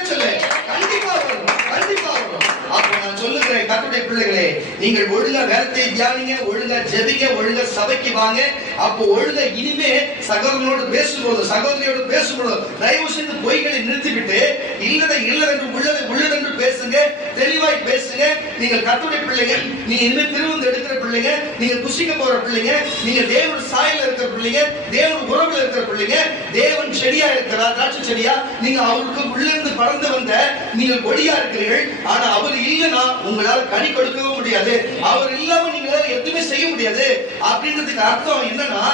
சொல்லு, கண்டிப்பா வரும், கண்டிப்பா வரும். அப்ப நான் சொல்லுகிறேன் கர்த்தருடைய பிள்ளைகளே, நீங்கள் ஒழுங்கா வேதத்தை தியானிங்க, ஒழுங்கா ஜெபிங்க, ஒழுங்கா சபைக்கு வாங்க. அப்போ ஒழுங்கா இனிமே சகோதரனோடு பேசும்போது, சகோதரியோடு பேசும்போது தயவு செய்து பொய்களை நிறுத்திவிட்டு இல்லதை இல்லதென்று உள்ளதென்று பேசுங்க, தெளிவாய் பேசுங்க. நீங்கள் கர்த்தருடைய பிள்ளைங்க, நீங்க இனிமே திருவிருந்து எடுக்கிற பிள்ளைங்க, நீங்க புசிக்க போற பிள்ளைங்க, நீங்க தேவன் சாயல இருக்கிற பிள்ளைங்க, தேவன் உறவுல இருக்கிற பிள்ளைங்க. தேவன் செடியா இருக்கிறார், திராட்சை செடியா. நீங்க அவருக்கு உள்ளிருந்து பறந்து வந்த நீங்கள் கொடியா இருக்கிறீர்கள். ஆனா அவர் இல்லைன்னா உங்களால கனி கொடுக்கவே முடியாது. அவர் இல்லாம நீங்களால எதுவுமே செய்ய முடியாது. அப்படின்றதுக்கு அர்த்தம் என்னன்னா,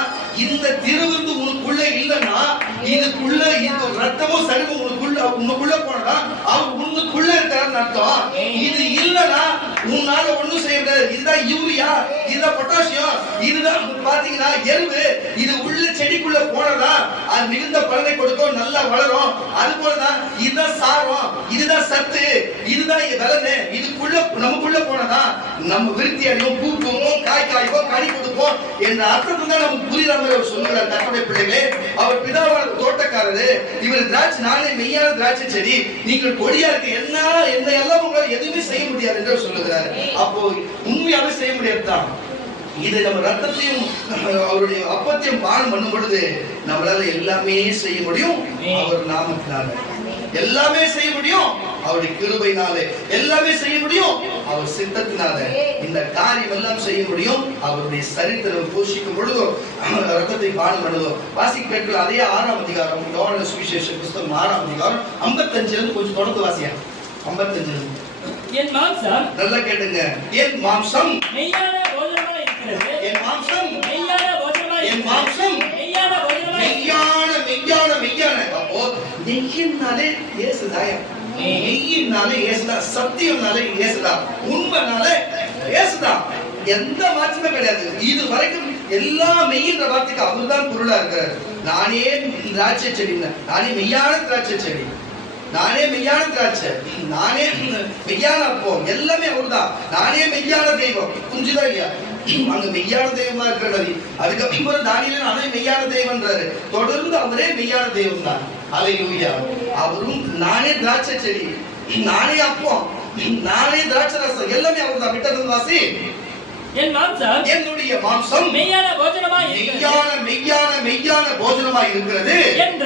இந்த திருவிருந்து உனக்குள்ள இல்லைன்னா, இதுக்குள்ள இந்த ரத்தமும் சருமும் உனக்குள்ள போனா அவர் உனக்குள்ள இருக்கிறான்னு அர்த்தம். இது இல்லைன்னா உன்னால ஒண்ணும் செய்ய முடியாது. இதுதான் யூரியா, இதுதான் பொட்டாசியம், இதுதான் பாத்தீங்கன்னா எருவு. இது உள்ள செடிக்குள்ள போனதா அது மிகுந்த பலனை கொடுக்கும், நல்லா வளரும். அது போலதான் இதுதான் சாரம், இதுதான் சத்து, இதுதான் பலனு. இதுக்குள்ள நமக்குள்ள போனதா நம்ம விருத்தி அடைவோம், பூ பூவோம், காய் காய்ப்போம், கனி கொடுப்போம் என்ற அர்த்தம் தான் நமக்கு புரியுற மாதிரி அவர் சொல்லுகிறார். கர்த்தருடைய பிள்ளைகளே, அவர் பிதாவான தோட்டக்காரரு, இவர் திராட்சை, நானே மெய்யான திராட்சை செடி, நீங்கள் கொடியா இருக்கு, என்ன எல்லாம் உங்களால் எதுவுமே செய்ய முடியாது என்று சொல்லுகிறார். அப்போ உண்மையாவே செய்ய முடியாதுதான். இது நம்ம ரத்தத்தையும் அவருடைய அப்பத்தையும் பானம் பண்ணும் பொழுது நம்மளால எல்லாமே செய்ய முடியும். அவர் நாமத்தினால எல்லாமே செய்ய முடியும். அவருடைய கிருபையினாலே எல்லாமே செய்ய முடியும். அவர் சித்தத்தினால இந்த காரியம் எல்லாம் செய்ய முடியும். அவருடைய சரித்திரம் போஷிக்கும் பொழுதும் ரத்தத்தை பானம் பண்ணுவதும் வாசிக்க கேட்கல. அதே 6ஆம் அதிகாரம், யோவான் சுவிசேஷ புத்தகம் 6ஆம் அதிகாரம் 55 கொஞ்சம் தொடர்ந்து வாசியா. 55 என் மாம்சம், நல்லா கேட்டுங்க, என் மாம்சம் மெய்யான போஜனமாய் இருக்கிறது. என் மாம்சம் மெய்யான போஜனமாய், என் மாம்சம் மெய்யான போஜனமாய், மெய்யான. அப்போ நெய்யினாலே இயேசுதாயா, நெய்யினாலே இயேசுதா, சத்தியம்னாலே இயேசுதா, உண்மைனாலே இயேசுதா. எந்த மாற்றமே கிடையாது. இது வரைக்கும் எல்லா மெய்யின்ற வார்த்தைக்கு அவர்தான் பொருளா இருக்கிறார். நானே திராட்சை செடி, நானே மெய்யான திராட்சை செடி, நானே மெய்யான திராட்சை, நானே மெய்யான அப்பம், எல்லாமே அவர்தான். நானே மெய்யான தெய்வம். புரிஞ்சுதா இல்லையா? அங்க மெய்யான தெய்வமா இருக்கிறாரு. அதுக்கப்புறம் தானியேல் நானே மெய்யான தெய்வம்ன்றாரு. தொடர்ந்து அவரே மெய்யான தெய்வம் தான். அல்லேலூயா. அவரும் நானே திராட்சை செடி, நானே அப்பம், நானே திராட்சை ரசம், எல்லாமே அவர்தான். விட்டது வாசி. என் மாம்சம், என்னுடைய மாம்சம் மெய்யான போஜனமாய், மெய்யான போஜனமாய் இருக்கிறது. என்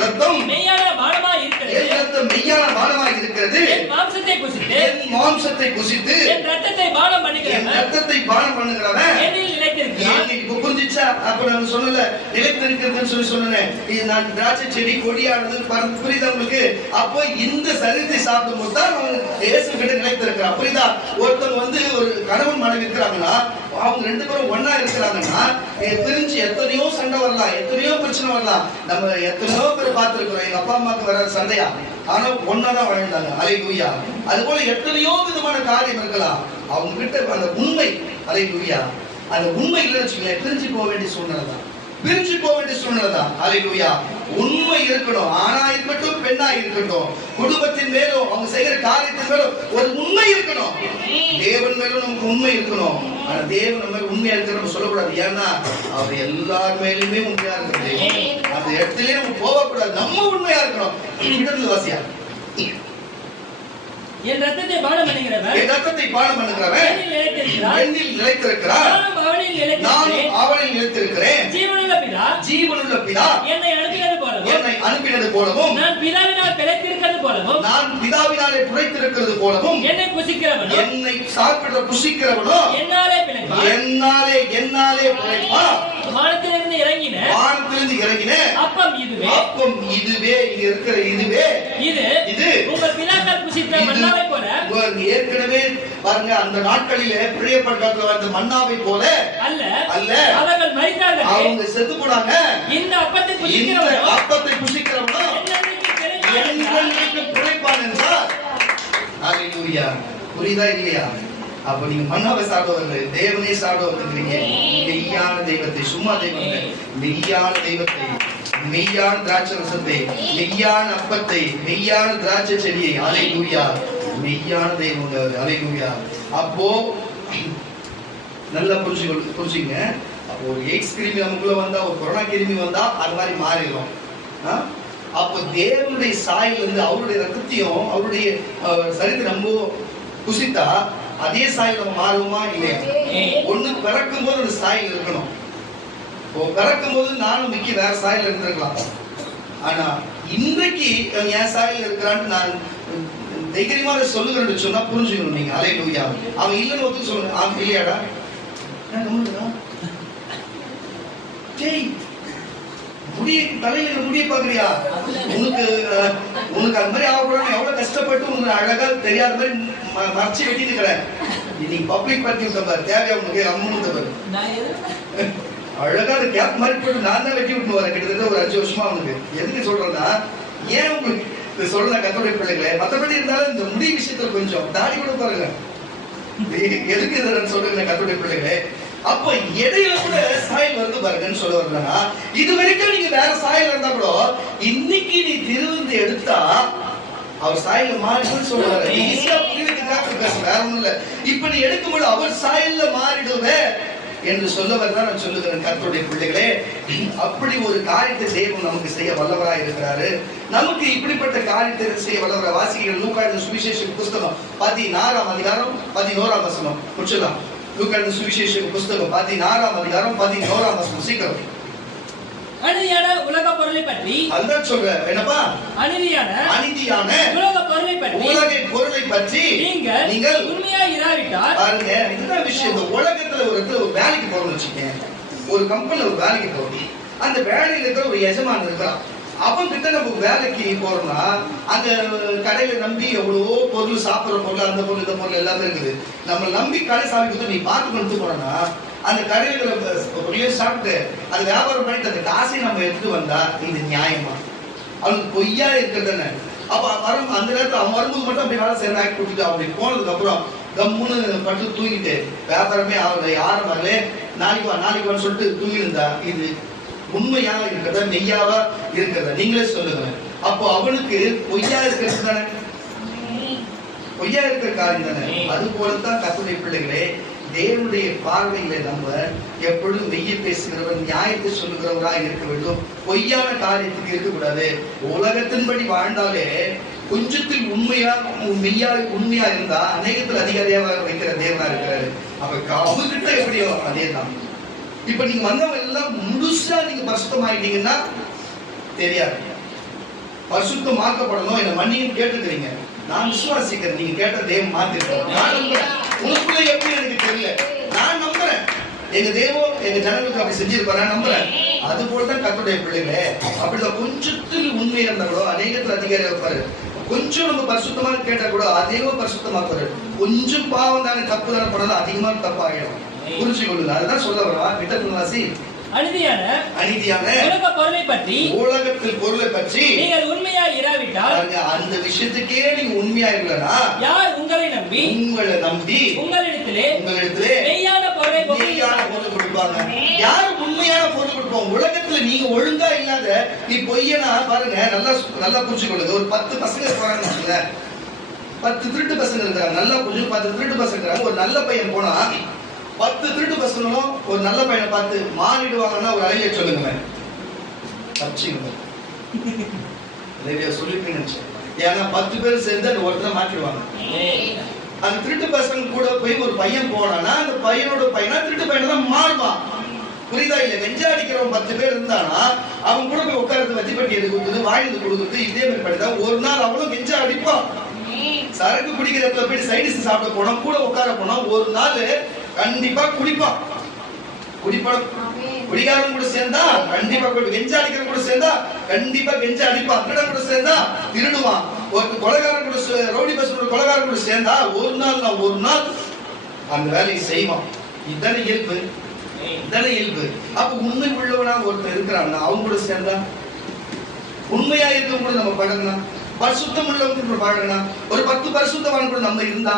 ரத்தம் மெய்யான பானமாய் இருக்கிறது. என் ரத்தம் மெய்யான பானமாய் இருக்கிறது. என் மாம்சத்தை புசித்து என் ரத்தத்தை பானம் பண்ணுகிறவன் என்னில் நிலைத்திருக்கிறான். இப்ப புரிஞ்சிச்சா? அப்ப நான் சொன்னல நிலைத்திருக்கிறதுன்னு சொல்லி சொன்னேன். இது நான் திராட்சை செடி கொடியானது புரியுதா உங்களுக்கு? அப்போ இந்த சரீரத்தை சாப்பிடும் போது தான் இயேசு கிட்ட நிலைத்திருக்கிறான். புரியுதா? ஒருத்தவங்க ஒரு கணவன் மனைவி இருக்கிறாங்கன்னா அவங்க ரெண்டு பேரும் ஒன்னா இருக்கிறாங்கன்னா பிரிஞ்சு எத்தனையோ சண்டை வரலாம், எத்தனையோ பிரச்சனை வரலாம். நம்ம எத்தனையோ பேர் பார்த்திருக்கிறோம். எங்க அப்பா அம்மாவுக்கு வர சண்டையா, ஆனா ஒன்னாதான் வாழ்ந்தாங்க. அல்லேலூயா. அது போல எத்தனையோ விதமான காரியம் இருக்கலாம். அவங்க கிட்ட அந்த உண்மை, அல்லேலூயா, அந்த உண்மை இல்லைன்னு வச்சுக்கோங்களேன், பிரிஞ்சு போக வேண்டிய சூழ்நிலை தான். பிரிஞ்சு போக வேண்டிய சூழ்நிலை தான். அல்லேலூயா. உண்மை இருக்கணும். ஆணா இருக்கட்டும், பெண்ணா இருக்கட்டும், குடும்பத்தின் மேலும் அவங்க செய்கிற காரியத்தின் மேலும் ஒரு உண்மை இருக்கணும். தேவன் மேலும் நமக்கு உண்மை இருக்கணும். ஆனா தேவன் நம்ம உண்மையா இருக்கிற நம்ம சொல்லக்கூடாது. ஏன்னா அவர் எல்லார் மேலுமே உண்மையா இருக்கிறது. அந்த இடத்துலயே நம்ம போகக்கூடாது. நம்ம உண்மையா இருக்கணும். இடத்துல வாசியா என் ரத்தத்தை பானம் பண்ணுகிறவன், என் ரத்தத்தை பானம் பண்ணுகிறவன் என்னில் நிலைத்திருக்கிறார், நானும் அவனில் நிலைத்திருக்கிறேன். ஜீவனுள்ள பிதா, ஜீவனுள்ள பிதா என்னை அனுப்பினது போலவும், நான் பிதாவினால் பிழைத்திருக்கிறது போலவும், நான் பிதாவினாலே பிழைத்திருக்கிறது போலவும், என்னை புசிக்கிறவனோ, என்னை சாப்பிட புசிக்கிறவனோ என்னாலே பிழைப்பான். என்னாலே பிழைப்பான். வானத்திலிருந்து இறங்கின அப்பம் இதுவே, இங்க இருக்கிற இது உங்கள் பிதாக்கள் புசித்த மன்னாவை போல. ஏற்கனவே பாருங்க, அந்த நாட்களிலே பிரியப்பட்ட அந்த மன்னாவை போல அல்ல, அவர்கள் மரித்தார்கள், அவங்க செத்து போனாங்க. இந்த அப்பத்தை புசிக்கிறவனோ என்னைக்கு பிழைப்பான் என்றார். அல்லேலூயா. புரியுதா இல்லையா? அப்ப நீங்க மன்னாவை சாப்பிடுவதில்லை, தேவனே சாப்பிடுவதில்லைங்க. மெய்யான தெய்வத்தை, சும்மா தெய்வத்தை, மெய்யான தெய்வத்தை, மெய்யான திராட்சை ரசத்தை, மெய்யான அப்பத்தை, மெய்யான திராட்சை செடியை. அல்லேலூயா. மெய்யான தெய்வம். அல்லேலூயா. அப்போ நல்லா புரிஞ்சுங்க. அப்போ ஒரு எய்ட்ஸ் கிருமி நமக்குள்ள வந்தா, ஒரு கொரோனா கிருமி வந்தா அது மாதிரி மாறிடும். அப்போ தேவனுடைய சாயல் இருந்து அவருடைய ரத்தத்தையும் அவருடைய சரீரத்தை நம்ம புசித்தா அதே சாயல் நம்ம மாறுவோமா இல்லையா? ஒண்ணு பிறக்கும் போது அந்த சாயல் இருக்கணும். பிறக்கும் போது நானும் மிக்கி வேற சாயல் இருந்திருக்கலாம். ஆனா இன்றைக்கு என் சாயல் இருக்கிறான்னு நான் தைரியமாக சொல்லுகிறேன்னு சொன்னா புரிஞ்சுக்கணும் நீங்க. அல்லேலூயா. அவன் இல்லைன்னு ஒத்துக்க சொல்லுங்க. அவன் இல்லையாடா தலையில முடிய பாக்குறியா? உனக்கு அது மாதிரி ஆகக்கூடாது. எவ்வளவு கஷ்டப்பட்டு உனக்கு அழகா தெரியாத மாதிரி மறைச்சு வெட்டிட்டு இருக்கிறேன். இன்னைக்கு பப்ளிக் பார்ட்டி பாரு, தேவையா உனக்கு அம்மன் அழகா கேப் மாதிரி போட்டு நான் தான் வெட்டி விட்டு வரேன். கிட்டத்தட்ட ஒரு 5 வருஷமா அவனுக்கு. எதுக்கு சொல்றேன்னா, ஏன் உங்களுக்கு சொல்ற கத்தோடைய பிள்ளைகளே, மற்றபடி இருந்தாலும் இந்த முடி விஷயத்துல கொஞ்சம் தாடி கூட பாருங்க. எதுக்கு இதை சொல்றேன் கத்தோடைய பிள்ளைகளே? அப்ப இடையில கூட சாயல் வருது பாருங்கன்னு சொல்ல வரலன்னா, இது வரைக்கும் நீங்க வேற சாயல் இருந்தா கூட இன்னைக்கு நீ திருவிந்து எடுத்தா அவர் சாயல மாறிடுன்னு சொல்றாரு. ஈஸியா புரிவிக்கிறதுக்காக பேச, வேற ஒண்ணும் இல்ல. இப்ப நீ எடுக்கும்போது அவர் சாயல்ல மாறிடுவே என்று சொல்ல வரதான் நான் சொல்லுகிறேன் கர்த்தருடைய பிள்ளைகளே. அப்படி ஒரு காரியத்தை தேவன் நமக்கு செய்ய வல்லவராய் இருக்கிறாரு. நமக்கு இப்படிப்பட்ட காரியத்தை செய்ய வல்லவராய். வாசிக்கிற லூக்கா எழுதின சுவிசேஷ புஸ்தகம் 16ஆம் அதிகாரம் 11ஆம் வசனம் முடிச்சலாம். லூக்கா எழுதின சுவிசேஷ புஸ்தகம் 16ஆம் அதிகாரம் 11ஆம் வசனம். சீக்கிரம். அநீதியான உலக பொருளை பற்றி அதுதான் சொல்றேன். என்னப்பா? அநீதியான உலக பொருளை பற்றி நீங்கள் உண்மையா இராவிட்டால் பாருங்க, இதுதான் விஷயம். இந்த உலகத்துல ஒரு இடத்துல ஒரு வேலைக்கு போறோம்னு வச்சுக்கேன், ஒரு கம்பெனில ஒரு வேலைக்கு போறோம். அந்த வேலையில இருக்கிற ஒரு எஜமான் இருக்கிறான். அவன் கிட்ட நம்ம வேலைக்கு போறோம்னா அந்த கடையில நம்பி எவ்வளவோ பொருள், சாப்பிடுற பொருள், அந்த பொருள், இந்த பொருள் எல்லாமே இருக்குது. நம்ம நம்பி கடை சாமி கொடுத்து நீ பார்த்து கொண்டு போனோம்னா அந்த கடையில பொருளையும் சாப்பிட்டு அது வியாபாரம் பண்ணிட்டு அந்த காசையும் நம்ம எடுத்துட்டு வந்தா இது நியாயமா? அவனுக்கு பொய்யா இருக்கிறதானே. அப்ப அந்த நேரத்தில் அவன் வரும்போது மட்டும் அப்படி வேலை செய்ய ஆக்கி கொடுத்துட்டு அப்படி போனதுக்கு அப்புறம் கம்முன்னு பட்டு தூங்கிட்டு வியாபாரமே ஆகல, யாரும் வரல, நாளைக்கு வான்னு சொல்லிட்டு தூங்கி இருந்தா இது உண்மையா இருக்கிறதா மெய்யாவா இருக்கிறதா? நீங்களே சொல்லுங்க. அப்போ அவனுக்கு பொய்யா இருக்கிறது தானே, பொய்யா இருக்கிற காரியம் தானே. அது போலத்தான் கர்த்தருடைய பிள்ளைகளே, தேவனுடைய பார்வையில நம்ம எப்பொழுதும் மெய்யை பேசுகிறவர், நியாயத்தை சொல்லுகிறவராக இருக்க வேண்டும். பொய்யான காரியத்துக்கு இருக்கக்கூடாது. உலகத்தின்படி வாழ்ந்தாலே கொஞ்சத்தில் உண்மையா இருந்தா அநேகத்தில் அதிகாரியாக வைக்கிற தேவனா இருக்கிறாரு. அப்ப அவர்கிட்ட எப்படியோ அதே தான். இப்ப நீங்க வந்தவங்க எல்லாம் முழுசா நீங்க பரிசுத்தமாயிட்டீங்கன்னா தெரியாது. பரிசுத்தமாக்கப்படணும், என்ன மன்னியும் கேட்டுக்கிறீங்க. நான் விசுவாசிக்கிறேன், நீங்க கேட்ட தேவன் மாத்திருக்கோம். நான் நம்புறேன். உனக்குள்ள எப்படி எனக்கு தெரியல, நான் நம்புறேன். எங்க தேவம் எங்க ஜனங்களுக்கு அப்படி செஞ்சிருப்பாரு நம்புறேன். அது போலதான் கர்த்தருடைய பிள்ளைகளே, அப்படிதான் கொஞ்சத்தில் உண்மை இருந்தா கூட அநேகத்துல அதிகாரி வைப்பாரு. கொஞ்சம் நம்ம பரிசுத்தமா கேட்டா கூட அதிகமா பரிசுத்தமாக்குவாரு. கொஞ்சம் பாவம் தானே தப்பு தானே பண்ணாலும் அதிகமா தப்பு ஆயிடும். புரிஞ்சு கொள்ளுங்க. அதுதான் சொல்ல வரவா விட்டத்தின் வாசி அநீதியான உலக பொருளை பற்றி, உலகத்தில் பொருளை பற்றி நீங்கள் உண்மையா இராவிட்டால், அந்த விஷயத்துக்கே நீங்க உண்மையா இருக்கலனா யார் உங்களை நம்பி உங்களிடத்திலே மெய்யான பொருளை கொடுப்பாங்க? யார் உண்மையான பொருள் கொடுப்பாங்க? உலகத்துல நீங்க ஒழுங்கா இல்லாத நீ பொய்யனா பாருங்க. நல்லா புரிஞ்சு கொள்ளுங்க. ஒரு 10 பசங்க இருக்காங்க, 10 திருட்டு பசங்க இருக்காங்க. நல்லா புரிஞ்சு 10 திருட்டு பசங்க இருக்காங்க. ஒரு நல்ல பையன் போனா 10 திருட்டு பசங்களும் ஒரு நல்ல பையனை பார்த்து மாறிடுவாங்கன்னா ஒரு அலையில சொல்லுங்க. சொல்லிட்டு நினைச்சேன். ஏன்னா 10 பேர் சேர்ந்து அந்த ஒருத்தரை மாற்றிடுவாங்க. அந்த திருட்டு பசங்க கூட போய் ஒரு பையன் போனானா அந்த பையனோட பையனா திருட்டு பையனை தான் மாறுவான். புரியுதா இல்ல? நெஞ்சா அடிக்கிறவன் 10 பேர் இருந்தானா அவன் கூட போய் உட்கார்ந்து வத்தி பட்டி எடுத்து கொடுக்குறது, வாங்கி கொடுக்குறது, இதே மாதிரி படிதான் ஒரு நாள் அவனும் நெஞ்சா அடிப்பான். சரக்கு குடிக்கிற இடத்துல போய் சைடிஸ் சாப்பிட போனா கூட உட்கார போனா ஒரு நாள் கண்டிப்பா குடிப்பான். குடிகாரன் கூட சேர்ந்தா கண்டிப்பா கெஞ்சா அடிக்கிற கூட சேர்ந்தா கண்டிப்பா கெஞ்சா அடிப்பான். திருடன் கூட சேர்ந்தா திருடுவான். ஒரு கொலைகாரன் கூட ரவுடி பஸ் கொலைகாரன் கூட சேர்ந்தா ஒரு நாள் அந்த வேலையை செய்வான். இதுதானே இயல்பு. அப்ப உண்மை உள்ளவனா ஒருத்தர் இருக்கிறான், அவங்க கூட சேர்ந்தா உண்மையா இருக்க கூட நம்ம பழகலாம். பரிசுத்தம் உள்ளவங்க பழகலாம். ஒரு 10 பரிசுத்தவான் கூட நம்ம இருந்தா,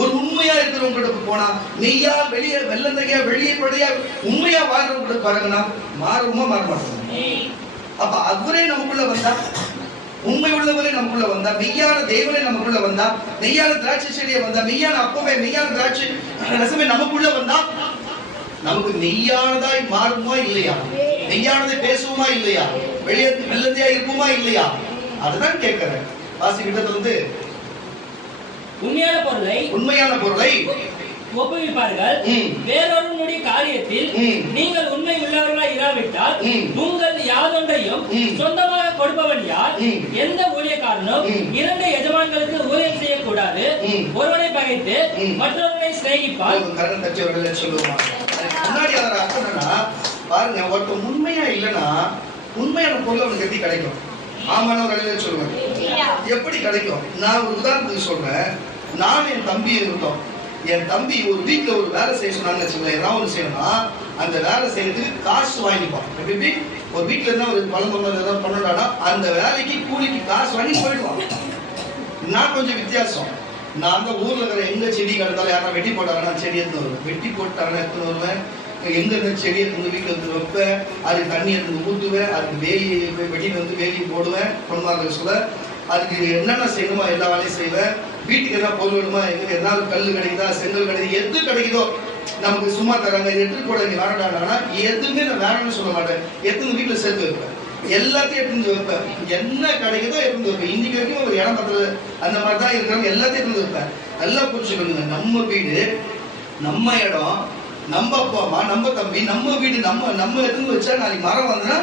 ஒரு உண்மையா இருக்கிறவங்க கூட போனா, நெய்யா வெளியே வெள்ளந்தையா வெளியே படியா உண்மையா வாழ்றவங்க கூட பழகினா மாறுமா மாற மாட்டோம். அப்ப அவரே நமக்குள்ள வந்தா, உண்மை உள்ளவரே நமக்குள்ள வந்தா, மெய்யான தேவனே நமக்குள்ள வந்தா, மெய்யான திராட்சை செடியை வந்தா, மெய்யான அப்பவே மெய்யான திராட்சை ரசமே நமக்குள்ள வந்தா நமக்கு மெய்யானதாய் மாறுமா இல்லையா? மெய்யானதை பேசுவோமா இல்லையா? வெளியே வெள்ளந்தையா இருப்போமா இல்லையா? அதுதான் கேட்கிறேன். வாசிக்கிட்ட உண்மையான பொருளை ஒப்புவிப்பார்கள். வேறொருவனுடைய காரியத்தில் நீங்கள் உண்மை உள்ளவர்களாய் இராவிட்டால் உங்கள் யாதொன்றையும் சொந்தமாக கொடுப்பவன் யார்? எந்த ஊழியக்காரனும் 2 எஜமான்களுக்கு ஊழியம் செய்யக்கூடாது. ஒருவனை பகைத்து மற்றொருவனை சிநேகிப்பார். முன்னாடி அவர் அர்த்தம்னா பாருங்க, ஒருத்தர் உண்மையா இல்லைன்னா உண்மையான பொருள் அவனுக்கு எப்படி கிடைக்கும்? ஆமான்னு சொல்லுவேன். எப்படி கிடைக்கும்? நான் ஒரு உதாரணத்துக்கு சொல்றேன். நான் என் தம்பி இருக்கோம். என் தம்பி ஒரு வீட்டுல ஒரு வேலை செய்ய சொன்னாங்கன்னு வச்சுக்கோங்களேன். ஏதாவது ஒன்று செய்யணும்னா அந்த வேலை செய்யறதுக்கு காசு வாங்கிப்பான். எப்படி ஒரு வீட்டுல இருந்தா ஒரு பழம் பண்ணானா அந்த வேலைக்கு கூலிக்கு காசு வாங்கி போயிடுவான். நான் கொஞ்சம் வித்தியாசம். நான் அந்த ஊர்ல இருக்கிற எங்க செடி கிடந்தாலும் யாரா வெட்டி போட்டாங்கன்னா செடி எடுத்து வருவேன். வெட்டி போட்டாங்கன்னா எடுத்துன்னு வருவேன். எங்க இருந்த செடி எடுத்து வீட்டுல இருந்து வைப்பேன். அதுக்கு தண்ணி எடுத்து ஊற்றுவேன். அதுக்கு வேலி வெட்டின்னு வந்து வேலி போடுவேன். பொன்மார்கள் சொல்ல அதுக்கு என்னென்ன செய்யணுமோ எல்லா வேலையும் செய்வேன். வீட்டுக்கு என்ன பொருள் வேணுமா, எங்க எதாவது கல் கிடைக்குதா, செங்கல் கிடைக்குது, எது கிடைக்குதோ நமக்கு சும்மா தராங்க, இது எடுத்து கூட இங்க வேண்டாம்னா எதுவுமே நான் வேணும்னு சொல்ல மாட்டேன். எடுத்து வீட்டுல சேர்த்து வைப்பேன். எல்லாத்தையும் எடுத்து வைப்பேன். என்ன கிடைக்குதோ எடுத்து வைப்பேன். இன்னைக்கு வரைக்கும் ஒரு இடம் பத்திர அந்த மாதிரி தான் இருக்கிறவங்க எல்லாத்தையும் எடுத்து வைப்பேன். நல்லா புரிச்சுக்கணுங்க. நம்ம வீடு, நம்ம இடம், நம்ம அப்பா அம்மா, நம்ம தம்பி, நம்ம வீடு, நம்ம எடுத்து வச்சா நாளைக்கு மரம் வந்தா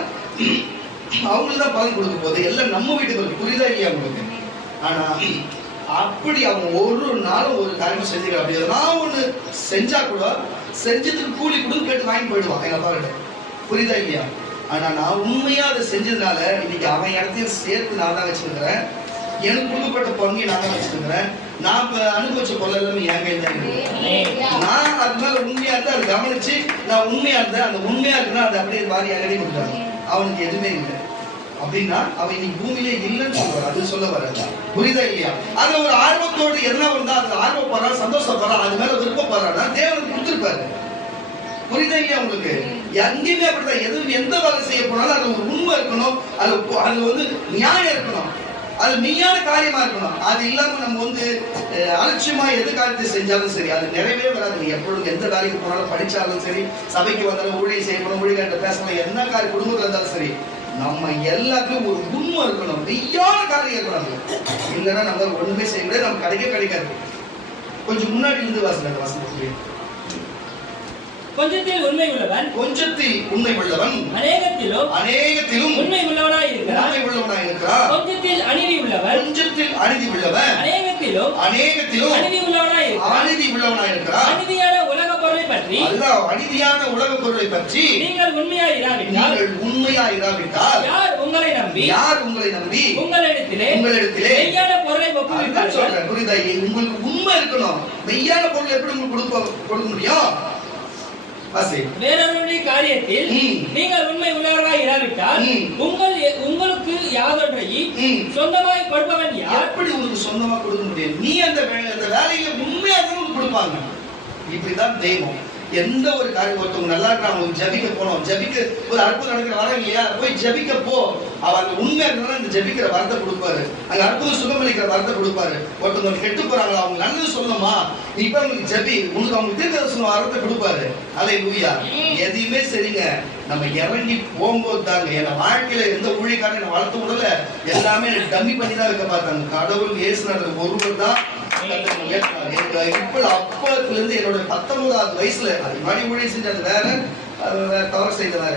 அவங்களுக்கு தான் பலன் கொடுக்க போகுது. எல்லாம் நம்ம வீட்டுக்கு புரியுதா இல்லையா உங்களுக்கு? ஆனா அப்படி அவங்க ஒரு நாளும் ஒரு காரியமா செஞ்சுக்கலாம். அப்படி நான் ஒண்ணு செஞ்சா கூட செஞ்சதுக்கு கூலி கொடுத்து கேட்டு வாங்கி போயிடுவான் எங்க அப்பா கிட்ட. புரியுதா இல்லையா? ஆனா நான் உண்மையா அதை செஞ்சதுனால இன்னைக்கு அவன் இடத்தையும் சேர்த்து நான் தான் வச்சிருக்கிறேன். எனக்கு கொடுக்கப்பட்ட பங்கு நான் தான் வச்சிருக்கிறேன். நான் இப்ப அனுபவிச்ச பொருள் எல்லாமே என் கையில் தான் இருக்கு. நான் அது மேல உண்மையா இருந்தா அதை கவனிச்சு நான் உண்மையா இருந்தேன். அந்த உண்மையா இருக்குன்னா அதை அப்படியே வாரி எங்கடி கொடுத்தாங்க. அவனுக்கு எதுவுமே இல்லை அப்படின்னா அவன் இன்னைக்கு பூமியிலே இல்லைன்னு சொல்லுவார். அது சொல்ல வராது. புரியுதா இல்லையா? அது ஒரு ஆர்வத்தோடு என்ன வந்தா அது ஆர்வப்படுறான், சந்தோஷப்படுறான், அது மேல விருப்பப்படுறான்னா தேவனுக்கு கொடுத்துருப்பாரு. புரியுதா இல்லையா உங்களுக்கு? எங்கேயுமே அப்படிதான். எந்த வேலை செய்ய போனாலும் அது ஒரு உண்மை இருக்கணும். அது வந்து நியாயம் இருக்கணும். அது மெய்யான காரியமா இருக்கணும். அது இல்லாம நம்ம வந்து அலட்சியமா எது காரியத்தை செஞ்சாலும் சரி அது நிறைவே வராது. எப்பொழுது எந்த காரியம் போனாலும் படிச்சாலும் சரி, சபைக்கு வந்தாலும் ஊழியம் செய்யணும், ஊழியர்கிட்ட பேசணும், என்ன காரியம் குடும்பத்தில் இருந்தாலும் சரி நம்ம எல்லாத்துக்கும் ஒரு உண்மை இருக்கணும். மெய்யான காரியம் இருக்கணும். இல்லைன்னா நம்ம ஒண்ணுமே செய்ய முடியாது. நம்ம கிடைக்காது. கொஞ்சம் முன்னாடி இருந்து வாசல் வாசல் கொஞ்சத்தில் உண்மை உள்ளவன் அநேகத்திலும் உண்மை உள்ளவனாய் இருக்கிறான். கொஞ்சத்தில் அநீதி உள்ளவன் அநேகத்திலும் அநீதி உள்ளவனாய் இருக்கிறான். அநீதியான உலக பொருளை பற்றி, அல்லாஹ் அநீதியான உலக பொருளை பற்றி நீங்கள் உண்மையாயிராவிட்டால் யார் உங்களை நம்பி உங்களிடத்திலே மெய்யான பொருளை ஒப்புவிப்பார்கள். புரியுதா? உங்களுக்கு உண்மை இருக்கணும். மெய்யான பொருள் எப்படி உங்களுக்கு கொடுக்க முடியும்? வேறொருடைய காரியத்தில் நீங்கள் உண்மை உள்ளவர்களாய் இராவிட்டால் உங்களுக்கு யாதொன்றையும் சொந்தமாய் கொடுப்பவன் யார்? எப்படி உங்களுக்கு சொந்தமா கொடுக்க முடியும்? நீ அந்த வேலையில உண்மையா தான் கொடுப்பாங்க. இப்படிதான் தெய்வம். எந்த ஒரு காரியம் ஒருத்தவங்க நல்லா இருக்காங்க, ஜபிக்க போனோம், ஜபிக்க ஒரு அற்புதம் நடக்கிற வர இல்லையா, போய் ஜபிக்க போ. அவர் உண்மையா இருந்தாலும் இந்த ஜபிக்கிற வார்த்தை கொடுப்பாரு, அங்க அற்புதம் சுகமளிக்கிற வார்த்தை கொடுப்பாரு. ஒருத்தவங்க கெட்டு போறாங்களா, அவங்க நல்லது சொல்லணுமா, நீ இப்ப அவங்களுக்கு ஜபி, உங்களுக்கு அவங்க தீர்க்கதரிசன வார்த்தை கொடுப்பாரு. அல்லேலூயா. எதையுமே சரிங்க, நம்ம இறங்கி போகும்போது தாங்க. என் வாழ்க்கையில எந்த ஊழியக்காரன் என்ன வளர்த்து விடல, எல்லாமே டம்மி பண்ணி தான் வைக்க பார்த்தாங்க. கடவுள் இயேசுநாதர் ஒருவர் தான் அப்பத்துல இருந்து என்னோட 19வது வயசுல அது மாதிரி ஊழியம் செஞ்சது வேற, தவறு செய்த வேற.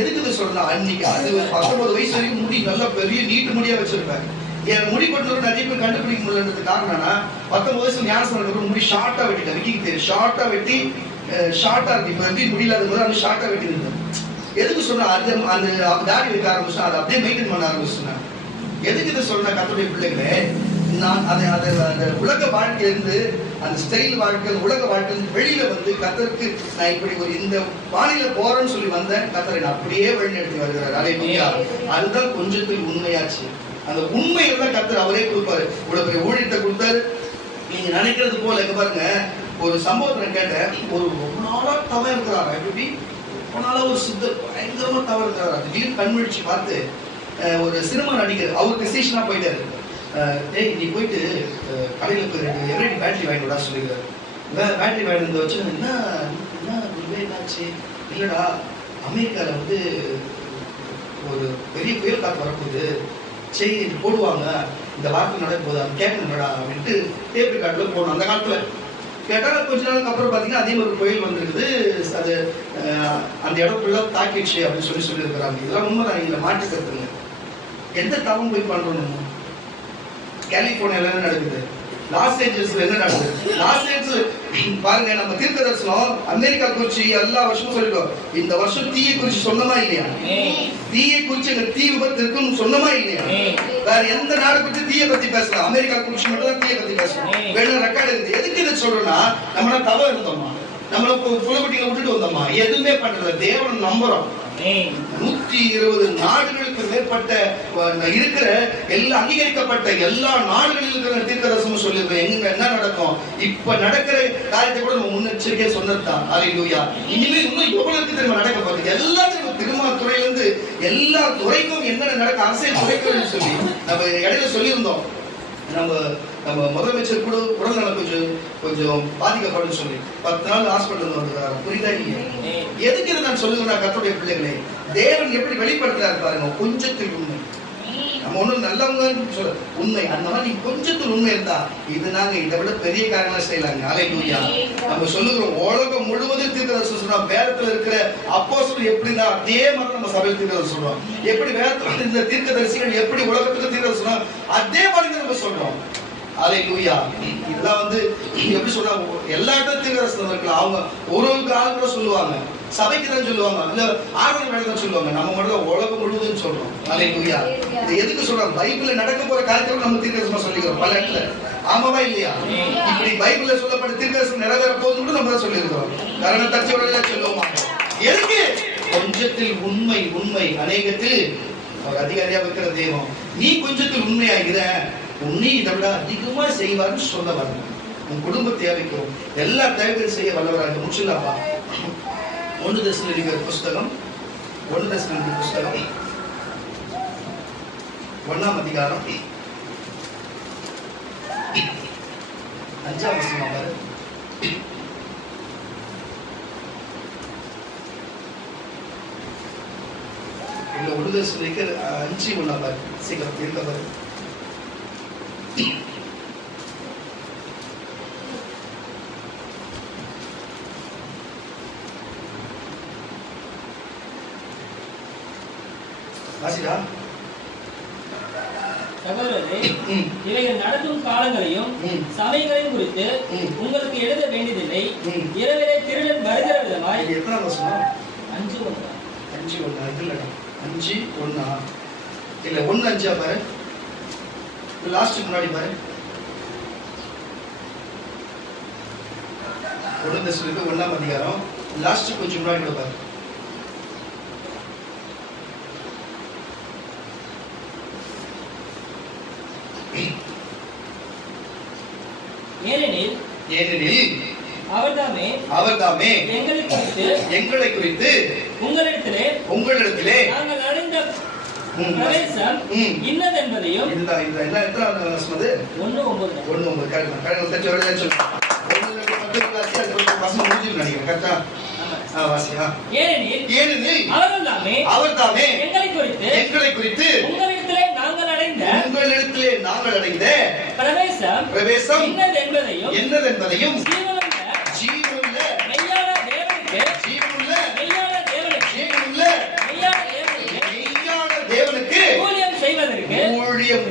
எதுக்கு சொல்றேன், அன்னைக்கு அது 19 வயசு வரைக்கும் முடி நல்லா பெரிய நீட்டு முடியா வச்சிருப்பேன். என் முடி கொண்டு நிறைய பேர் கண்டுபிடிக்க முடியலன்றது காரணம்னா 19 வயசு ஞானஸ்தானம் முடி ஷார்ட்டா வெட்டிட்டேன். விக்கிக்கு தெரியும், ஷார்ட்டா வெட்டி ஷார்ட்டா இருக்கு. இப்ப எப்படி முடியலாத போது அது ஷார்ட்டா வெட்டி இருந்தேன். எதுக்கு சொன்னா, அது அந்த தாடி வைக்க ஆரம்பிச்சா அதை அப்படியே மெயின்டைன் பண்ண ஆரம்பிச்சுட்டேன். எதுக்கு இதை சொன்ன கர்த்தருடைய பிள்ளைகளே, நான் அந்த உலக வாழ்க்கையிலிருந்து, அந்த ஸ்டைல் வாழ்க்கை, உலக வாழ்க்கையிலிருந்து வெளியில வந்து கர்த்தருக்கு நான் இப்படி ஒரு இந்த வானில போறேன்னு சொல்லி வந்தேன். கர்த்தரை நான் அப்படியே வழி எடுத்து வருகிறார். அல்லேலூயா. அதுதான் கொஞ்சத்தில் உண்மையாச்சு. அந்த உண்மையில தான் கர்த்தர் அவரே கொடுப்பாரு. இவ்வளவு பெரிய ஊழியத்தை கொடுத்தாரு. நீங்க நினைக்கிறது போல இங்க பாருங்க, ஒரு சம்பவத்தை நான் கேட்டேன். ஒரு ரொம்ப நாளா தவறு இருக்கிறாரா, எப்படி ரொம்ப நாளா ஒரு சித்தர் பயங்கரமா தவறு இருக்கிறாரா. திடீர்னு கண்விழிச்சு பார்த்து ஒரு சினிமா நடிகர் அவருக்கு ஸ்டேஷனா போயிட்டாரு. டேய் நீ போயிட்டு கடையில் போய் எவ்ரிடி பேட்டரி வாங்கிடா சொல்லிடுறாரு. பேட்டரி வாங்கிட்டு வச்சு என்னாச்சு, இல்லடா அமெரிக்காவில் வந்து ஒரு பெரிய புயல் காற்று வரப்போகுது, சரி போடுவாங்க, இந்த வார்த்தை நடக்க போகுது, அது கேட்கணும்டா அப்படின்ட்டு டேப் ரெக்கார்டில் போடணும். அந்த காலத்தில் கேட்டால் கொஞ்ச நாளுக்கு அப்புறம் பார்த்தீங்கன்னா அதே மாதிரி புயல் வந்துருக்குது, அது அந்த இடம் ஃபுல்லாக தாக்கிடுச்சு அப்படின்னு சொல்லியிருக்கிறாங்க. இதெல்லாம் உண்மைதான், இதில் மாற்றுக்கிறதுங்க. எந்த டவுன் போய் பண்ணுறோம்? கலிபோர்னியால என்ன நடக்குது, லாஸ் ஏஞ்சல்ஸ்ல என்ன நடக்குது? லாஸ் ஏஞ்சல்ஸ் பாருங்க, நம்ம தீர்க்கதரிசனம் அமெரிக்கா குறிச்சு எல்லா வருஷமும் சொல்லிடுவோம். இந்த வருஷம் தீயை குறிச்சு சொன்னமா இல்லையா? தீயை குறிச்சு எங்க தீ விபத்து இருக்குன்னு சொன்னமா இல்லையா? வேற எந்த நாடு குறிச்சு தீயை பத்தி பேசலாம், அமெரிக்கா குறிச்சு மட்டும் தான் தீயை பத்தி பேசணும். வேணும் ரெக்கார்டு இருக்குது. எதுக்கு இதை சொல்றோம்னா, நம்மள தவறு இருந்தோமா, நம்மள புலப்பட்டியில விட்டுட்டு வந்தோமா, எதுவுமே பண்றதில்ல. தேவன் நம்புறோம். 120 நாடுகளுக்கு மேற்பட்ட இருக்கிற எல்லா அங்கீகரிக்கப்பட்ட எல்லா நாடுகளில் இருக்கிற தீர்க்கதரிசனம் சொல்லிருக்கேன். எங்க என்ன நடக்கும், இப்ப நடக்கிற காரியத்தை கூட நம்ம முன்னெச்சரிக்கையா சொன்னதுதான். அல்லேலூயா. இனிமேல் இன்னும் எவ்வளவு இருக்கு தெரியுமா நடக்க போகுது. எல்லாத்துக்கும் திருமண துறையில இருந்து எல்லா துறைக்கும் என்ன நடக்க, அரசியல் துறைக்கும் சொல்லி நம்ம இடையில சொல்லியிருந்தோம். நம்ம முதலமைச்சர் கூட உடல்நலம் கொஞ்சம் பாதிக்கப்படும் சொல்லி 10 நாள் ஹாஸ்பிட்டல் வந்துருக்காரு. புரியுதா இல்லையா? எதுக்கு இதை நான் சொல்லுவேன், கர்த்தருடைய பிள்ளைகளே, தேவன் எப்படி வெளிப்படுத்துறாரு பாருங்க. கொஞ்சத்தில் உண்மை, நம்ம ஒண்ணும் நல்லவங்க சொல்ல உண்மை, அந்த மாதிரி நீங்க கொஞ்சத்தில் உண்மை இருந்தா இது நாங்க இதை விட பெரிய காரியமா செய்யலாங்க. அல்லேலூயா. நம்ம சொல்லுகிறோம் உலகம் முழுவதும் தீர்க்கதரிசனம் சொல்றோம். வேதத்துல இருக்கிற அப்போஸ்தலர் எப்படின்னா அதே மாதிரி நம்ம சபையில் தீர்க்கதரிசனம் சொல்றோம். எப்படி வேதத்துல இந்த தீர்க்கதரிசிகள் எப்படி உலகத்துக்கு தீர்க்கதரிசனம் அதே மாதிரி நம்ம சொல்றோம். அல்லேலூயா. இதெல்லாம் வந்து எப்படி சொன்னா, எல்லா இடத்துல தீர்க்கதரிசனம் இருக்கலாம். அவங்க ஒரு ஆள் கூட சொல்லுவாங்க, சபைக்கு தான் சொல்லுவாங்க, இல்ல ஆர்வம் வேலை தான் சொல்லுவாங்க. நம்ம மட்டும் உலகம் முழுவதும் சொல்றோம். அல்லேலூயா. எதுக்கு சொல்றோம், பைபிள்ல நடக்க போற காரியத்தை நம்ம தீர்க்கதரிசனம் சொல்லிக்கிறோம் பல இடத்துல. ஆமாவா இல்லையா? இப்படி பைபிள்ல சொல்லப்பட்ட தீர்க்கதரிசனம் நிறைவேற போது கூட நம்ம தான் சொல்லியிருக்கிறோம். காரணம் தச்சோட சொல்லுவோமா? எதுக்கு? கொஞ்சத்தில் உண்மை, உண்மை அநேகத்தில் அவர் அதிகாரியா வைக்கிற தெய்வம். நீ கொஞ்சத்தில் உண்மையாகிற உன்னை இதை விட அதிகமா செய்வார்னு சொல்ல வரணும். உன் குடும்ப தேவைக்கும் எல்லா தேவைகளும் செய்ய வல்லவராக முடிச்சுலாமா? 1 தெசலோனிக்கேயர் புஸ்தகம் 1ஆம் அதிகாரம் 5ஆம் வசனம் பாரு. இல்ல 1 தெசலோனிக்கேயர் 5:1 பாரு. சீக்கிரம் இருக்க பாரு. சகோதரரே, இவைகள் நடக்கும் காலங்களையும் சமயங்களையும் குறித்து உங்களுக்கு எழுத வேண்டியதில்லை. இரவிலே திருடன் வருகிற விதமாய். எத்தனை வசனம்? 5:1. 5:1 இல்லடா, 5:1 இல்ல 1:5 பாரு, லாஸ்ட் முன்னாடி பாரு. 1 தெசலோனிக்கேயர் 1ஆம் அதிகாரம் லாஸ்ட் கொஞ்சம் முன்னாடி கூட பாரு. ஏனெனில் அவர்தாமே எங்களை குறித்து உங்களிடத்திலே நாங்கள் அடைந்த பிரவேசம் இன்னதென்பதையும். இந்த என்ன எத்தனை சொன்னது? 1:9. 1:9 கரெக்ட் கரெக்ட் தச்சு வரல சொல்லு. 1:10 கிளாஸ் அது பசங்க முடிஞ்சு நினைக்கிறேன். கரெக்ட்டா? வாசியா. ஏனெனில் அவர்தாமே எங்களை குறித்து உங்களிடத்திலே நாங்கள் அடைந்த பிரவேசம் என்னதென்பதையும் ஜீவனுள்ள மெய்யான தேவனுக்கு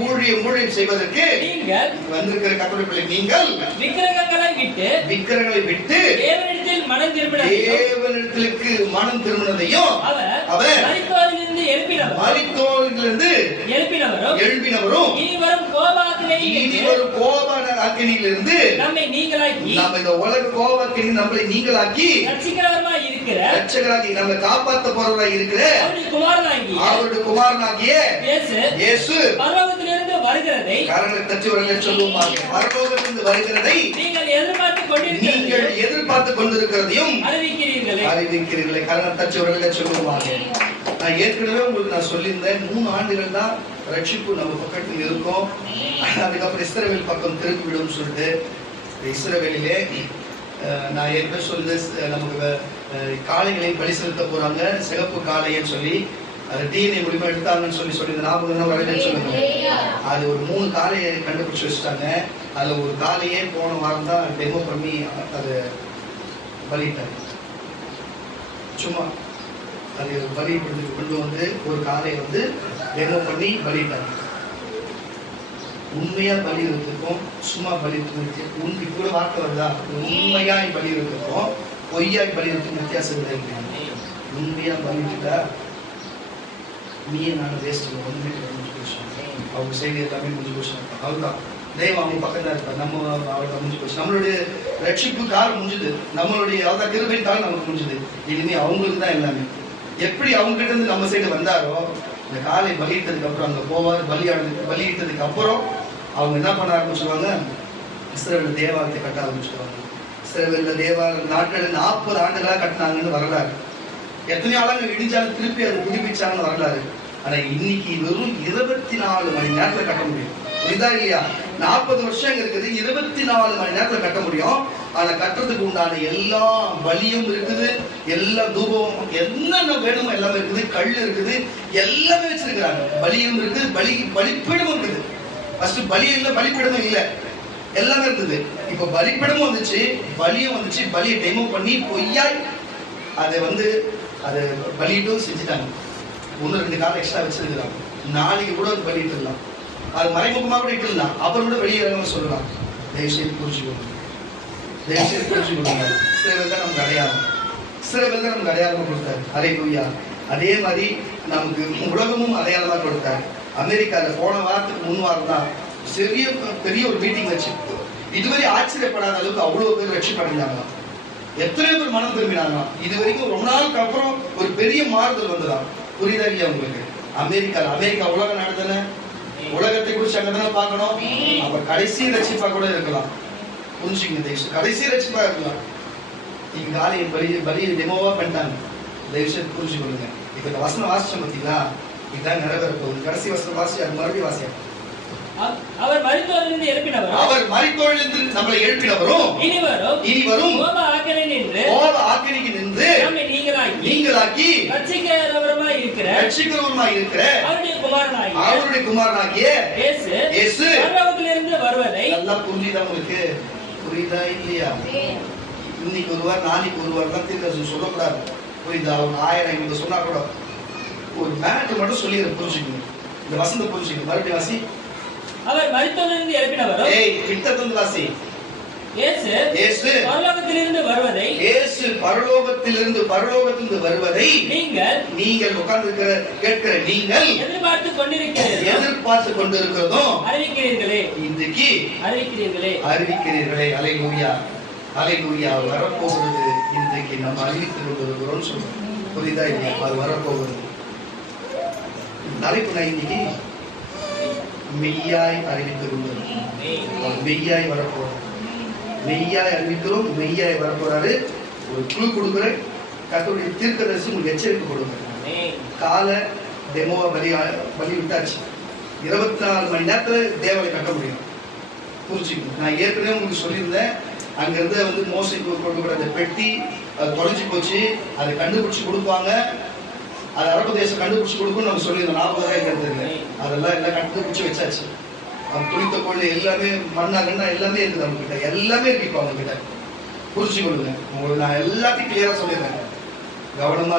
ஊழியம் செய்வதற்கு நீங்கள் வந்திருக்கிற கர்த்தருடைய பிள்ளை, நீங்கள் விக்கிரகங்களை விட்டு தேவனிடத்திற்கு மனம் திரும்பினதையும் அவர் மரித்தோரிலிருந்து எழுப்பினவரும் இனி வரும் கோப அக்கினியிலிருந்து நம்மை இந்த உலக கோப அக்கினி நம்மளை நீங்களாக்கி ரட்சகராகி நம்மை காப்பாற்ற போறவராய் இருக்கிற அவருடைய குமாரனாகிய இயேசு பரலோகத்திலிருந்து வருகிறதை கரங்களை தட்டி வரல சொல்லுவாங்க. பரலோகத்திலிருந்து வருகிறதை நீங்கள் எதிர்பார்த்து கொண்டிருக்கிறதையும் அறிவிக்கிறீர்களே. கரங்களை தட்டி வரல சொல்லுவாங்க. நான் ஏற்கனவே உங்களுக்கு நான் சொல்லியிருந்தேன், 3 ஆண்டுகள் தான் ரட்சிப்பு நம்ம பக்கத்தில் இருக்கும். அதுக்கப்புறம் இஸ்ரவேல் பக்கம் திருப்பி விடும் சொல்லிட்டு, இஸ்ரவேலிலே நான் ஏற்கனவே சொல்லி நமக்கு காளைகளை பலி செலுத்த போறாங்க, சிகப்பு காளைன்னு சொல்லி அது டிஎன்ஏ மூலியமா எடுத்தாங்கன்னு சொல்லி ஞாபகம் வரலன்னு சொல்லுங்க. அது ஒரு 3 காளையை கண்டுபிடிச்சு வச்சுட்டாங்க. அதுல ஒரு காளையே போன வாரம் தான் டெமோ பண்ணி அது பலிட்டாங்க. சும்மா அது பலியிடுறதுக்கு கொண்டு வந்து ஒரு காளையை வந்து டெமோ பண்ணி பலிட்டாங்க. உண்மையா பலி இருந்திருக்கும், சும்மா பலி இருக்கு. உனக்கு கூட வார்த்தை வருதா? உண்மையாய் பலி இருந்திருக்கும், பொய்யாய் பலி இருக்கு, வித்தியாசம் இல்லை. உண்மையா பலிட்டா நீயே நான் வேஸ்ட் ஒன்றுமே முடிஞ்சு போச்சு. அவங்க செய்தி எல்லாமே முடிஞ்சு போச்சு. அவர்தான் தெய்வம் அவங்க பக்கம் தான் இருப்பார். நம்ம அவர்தான் முடிஞ்சு போச்சு. நம்மளுடைய ரட்சிப்பு காலம் முடிஞ்சுது, நம்மளுடைய அவதான் கிருபையின் காலம் நமக்கு முடிஞ்சுது. இனிமே அவங்களுக்கு தான் எல்லாமே. எப்படி அவங்க கிட்ட இருந்து நம்ம சைடு வந்தாரோ, இந்த காலை பலியிட்டதுக்கு அப்புறம் அங்க போவார். பலியிட்டதுக்கு அப்புறம் அவங்க என்ன பண்ண ஆரம்பிச்சுருவாங்க? இஸ்ரவேல் தேவாலயத்தை கட்ட ஆரம்பிச்சுருவாங்க. இஸ்ரவேல் தேவாலய நாட்கள் 40 ஆண்டுகளா கட்டினாங்கன்னு வரலாறு. எத்தனை ஆளுங்க இடிஞ்சாலும் திருப்பி அதை புதுப்பிச்சாங்கன்னு வரலாறு. ஆனா இன்னைக்கு வெறும் 24 மணி நேரத்துல கட்ட முடியும். புரியுதா இல்லையா? 40 வருஷம் இருக்குது, 24 மணி நேரத்துல கட்ட முடியும். ஆனா கட்டுறதுக்கு உண்டான எல்லா பலியும் இருக்குது, எல்லா தூபம் என்னென்ன வேணுமோ எல்லாமே இருக்குது, கல் இருக்குது, எல்லாமே வச்சிருக்கிறாங்க. பலியும் இருக்குது, பலிப்பீடமும் இருக்குது. ஃபர்ஸ்ட் பலி இல்லை, பலிப்பீடமும் இல்லை, எல்லாமே இருந்தது. இப்ப பலிப்பீடமும் வந்துச்சு, பலியும் வந்துச்சு. பலியை டெமோ பண்ணி பொய்யாய் அதை வந்து அதை பலிட்டும் செஞ்சுட்டாங்க. 1-2 காலம் எக்ஸ்ட்ரா வச்சிருக்கிறாங்க. நாளைக்கு கூட அது பலிட்டுலாம், அது மறைமுகமாக கூட இட்டுலாம், அப்புறம் கூட வெளியே சொல்லலாம். தயவுசெய்து புரிஞ்சுக்கணும், தயவுசெய்து புரிஞ்சுக்கணும். சிலவேல் தான் நமக்கு அடையாளம், சிலவேல் தான் நமக்கு அடையாளமாக கொடுத்தாரு. அல்லேலூயா. அதே மாதிரி நமக்கு உலகமும் அடையாளமாக கொடுத்தாரு. அமெரிக்காவில் போன வாரத்துக்கு 3 வாரம் தான் பெரிய ஒரு மீட்டிங் வச்சு இதுவரை ஆச்சரியப்படாத அளவுக்கு அவ்வளவு பேர் ரட்சிப்படைஞ்சாங்க. எத்தனை பேர் மனம் திரும்பினாங்க. இது வரைக்கும் ரொம்ப நாளுக்கு அப்புறம் ஒரு பெரிய மாறுதல் வந்ததான். புரியுதா இல்லையா உங்களுக்கு? அமெரிக்கா உலக நாடுதானே, உலகத்தை குறிச்சு அங்கதானே பார்க்கணும். அப்ப கடைசி ரட்சிப்பா கூட இருக்கலாம். புரிஞ்சுங்க தயவுசெய்து, கடைசி ரட்சிப்பா இருக்கலாம். இங்க ஆலயம் பலியை டெமோவா பண்ணிட்டாங்க. தயவுசெய்து புரிஞ்சுக்கொள்ளுங்க. இப்ப இந்த வசனம் வாசிச்சோம் பார்த்தீங்களா, இதுதான் நிறைவேற போகுது. கடைசி வசனம் வாசி, அது மறுபடியும் வாசியா. அவர் மரித்தோரிலிருந்து நம்மளை எழுப்பினவரும் இனி வரும் கோப ஆக்கினைக்கு நின்று நம்மை நீங்களாக்கி ரட்சிக்கிறவருமாய் இருக்கிற அவருடைய குமாரனாகிய இயேசு பரலோகத்திலிருந்து வருவதை எல்லாம் புரியுதா உங்களுக்கு? புரியுதா இல்லையா? இன்னைக்கு ஒருவர் நாளைக்கு ஒருவர் தான் தீர்க்கதரிசனம் சொல்லக்கூடாது. புரியுதா? அவங்க 1000 இவங்க சொன்னா கூட ஒரு மேட்டர் மட்டும் சொல்லி புரிஞ்சுக்கணும். இந்த வசந்த புரிஞ்சுக்கணும். மறுபடியும் வாசி. அவர் மரித்தோரிலிருந்து எழுப்பினவரும். ஏய் கிட்ட வாசி. இயேசு பரலோகத்திலிருந்து வருவதை, இயேசு பரலோகத்திலிருந்து வருவதை நீங்கள் உட்கார்ந்திருக்கிற கேட்கிற நீங்கள் எதிர்பார்த்து கொண்டிருக்கிறதும் அறிவிக்கிறீர்களே. இன்றைக்கு அறிவிக்கிறீர்களே. அல்லேலூயா அல்லேலூயா. வரப்போகிறது இன்றைக்கு நம்ம அறிவித்துக் கொண்டிருக்கிறோம் சொல்றோம். புரியுதா இல்லையா? அது வரப்போகிறது. தலைப்பு நான் இன்னைக்கு மெய்யாய் அறிவித்துக் கொண்டிருக்கிறோம். மெய்யாய் வரப்போகிறோம். மெய்யாய் அறிவிக்கிறோம். மெய்யாய் வரப்போறாரு. ஒரு குழு கொடுக்குறேன். கர்த்தருடைய தீர்க்கதரிசி உங்களுக்கு எச்சரிக்கை கொடுங்க. கால டெமோவா பலி விட்டாச்சு. 24 மணி நேரத்துல தேவனை கட்ட முடியும். புரிஞ்சுக்கணும். நான் ஏற்கனவே உங்களுக்கு சொல்லியிருந்தேன். அங்கிருந்து வந்து மோசைக்கு கொடுக்கப்பட்ட அந்த பெட்டி அது தொலைஞ்சு போச்சு. அதை கண்டுபிடிச்சு கொடுப்பாங்க. அது அரபு தேசம் கண்டுபிடிச்சு கொடுக்கும்னு நம்ம சொல்லியிருந்தோம். 40 இருக்கிறது அதெல்லாம் எல்லாம் கண்டுபிடிச்சு வச்சாச்சு. துணித்த கொள்ளை எல்லாமே மண்ணாகன்னா எல்லாமே இருக்குது அவங்க கிட்ட. எல்லாமே இருக்கு இப்போ அவங்க கிட்ட. புரிச்சு கொள்ளுங்க. உங்களுக்கு நான் எல்லாத்தையும் கிளியரா சொல்லிடுறேன். கவனமா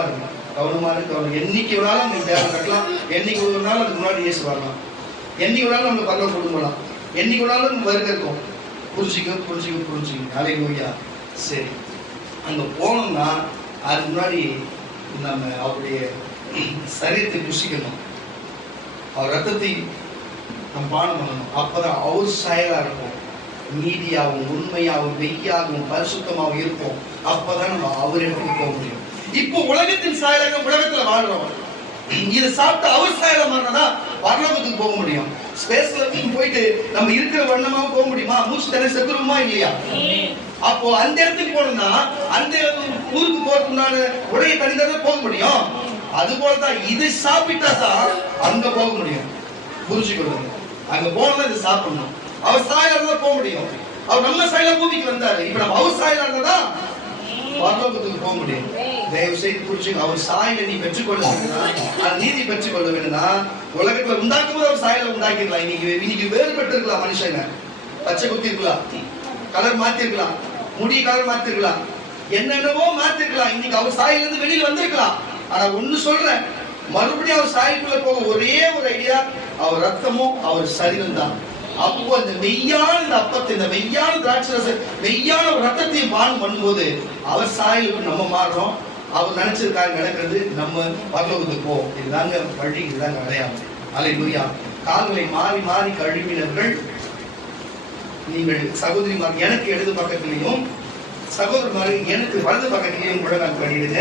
இருக்கு. என்னைக்கு வேணாலும் உங்களுக்கு தேவை கட்டலாம். என்னைக்கு ஒரு நாள் அதுக்கு முன்னாடி இயேசு வரலாம். என்னைக்கு வேணாலும் நம்ம பரவ கொடுக்கலாம். என்னைக்கு வேணாலும் நம்ம வருக இருக்கும். புரிஞ்சுக்க. அல்லேலூயா. சரி, அங்க போனோம்னா அதுக்கு முன்னாடி நம்ம அவருடைய சரீரத்தை புசிக்கணும். அவர் ரத்தத்தை நம்ம பானம் பண்ணணும். அப்பதான் அவர் சாயலா இருக்கும். நீதியாகவும் உண்மையாகவும் மெய்யாகவும் பரிசுத்தமாகவும் இருப்போம். அப்பதான் நம்ம அவர் இடத்துக்கு போக முடியும். இப்போ உலகத்தின் சாயலாக உலகத்துல வாழ்றோம். இது சாப்பிட்டு அவர் சாயலா மாறினா பரலோகத்துக்கு போக முடியும். ஸ்பேஸ்ல போயிட்டு நம்ம இருக்கிற வண்ணமாக போக முடியுமா? மூச்சு தண்ணி செத்துருமா இல்லையா? அப்போ அந்த இடத்துக்கு போனோம்னா அந்த ஊருக்கு போறதுனால உடைய தனிதான் போக முடியும். அது போலதான் இது சாப்பிட்டா தான் அங்க போக முடியும். புரிஞ்சுக்கொள்ளுங்க. அங்க போனா இது சாப்பிடணும். அவர் சாயலா தான் போக முடியும். அவர் நம்ம சாயலா பூமிக்கு வந்தாரு. இப்ப நம்ம அவர் சாயலா இருந்தா பரலோகத்துக்கு போக முடியும். தயவு செய்து புரிஞ்சுங்க. அவர் சாயலை நீ பெற்றுக்கொள்ள வேணும்னா, அது நீதி பெற்றுக்கொள்ள வேணும்னா உலகத்துல உண்டாக்கும் போது அவர் சாயலை உண்டாக்கிடலாம். இன்னைக்கு வேறுபட்டு இருக்கலாம். மனுஷங்க பச்சை குத்தி இருக்கலாம், கலர் மாத்தி இருக்கலாம், முடி கலர் மாத்தி இருக்கலாம், என்னென்னவோ மாத்தி இருக்கலாம். இன்னைக்கு அவர் சாயல இருந்து வெளியில வந்திருக்கலாம். ஆனா ஒண்ணு சொல்றேன், மறுபடியும் அவர் சாயலுக்குள்ள போக ஒரே ஒரு ஐடியா, அவர் ரத்தமும் அவர் சரீரம் தான். அப்போ இந்த மெய்யான இந்த அப்பத்தை, இந்த மெய்யான திராட்சரச, மெய்யான ஒரு ரத்தத்தையும் பானம் பண்ணும்போது அவர் சாயலுக்கு நம்ம மாறுறோம். அவர் நினைச்சிருக்காங்க நடக்கிறது. நம்ம பரலோகத்துக்கு போவோம். இதுதாங்க வழி, இதுதாங்க அடையாளம். அல்லேலூயா. கால்களை மாறி மாறி கழுவினர்கள் நீங்கள் சகோதரிமார் எனக்கு இடது பக்கத்திலையும், சகோதரமார் எனக்கு வலது பக்கத்திலையும் முழங்கால் பண்ணிடுங்க.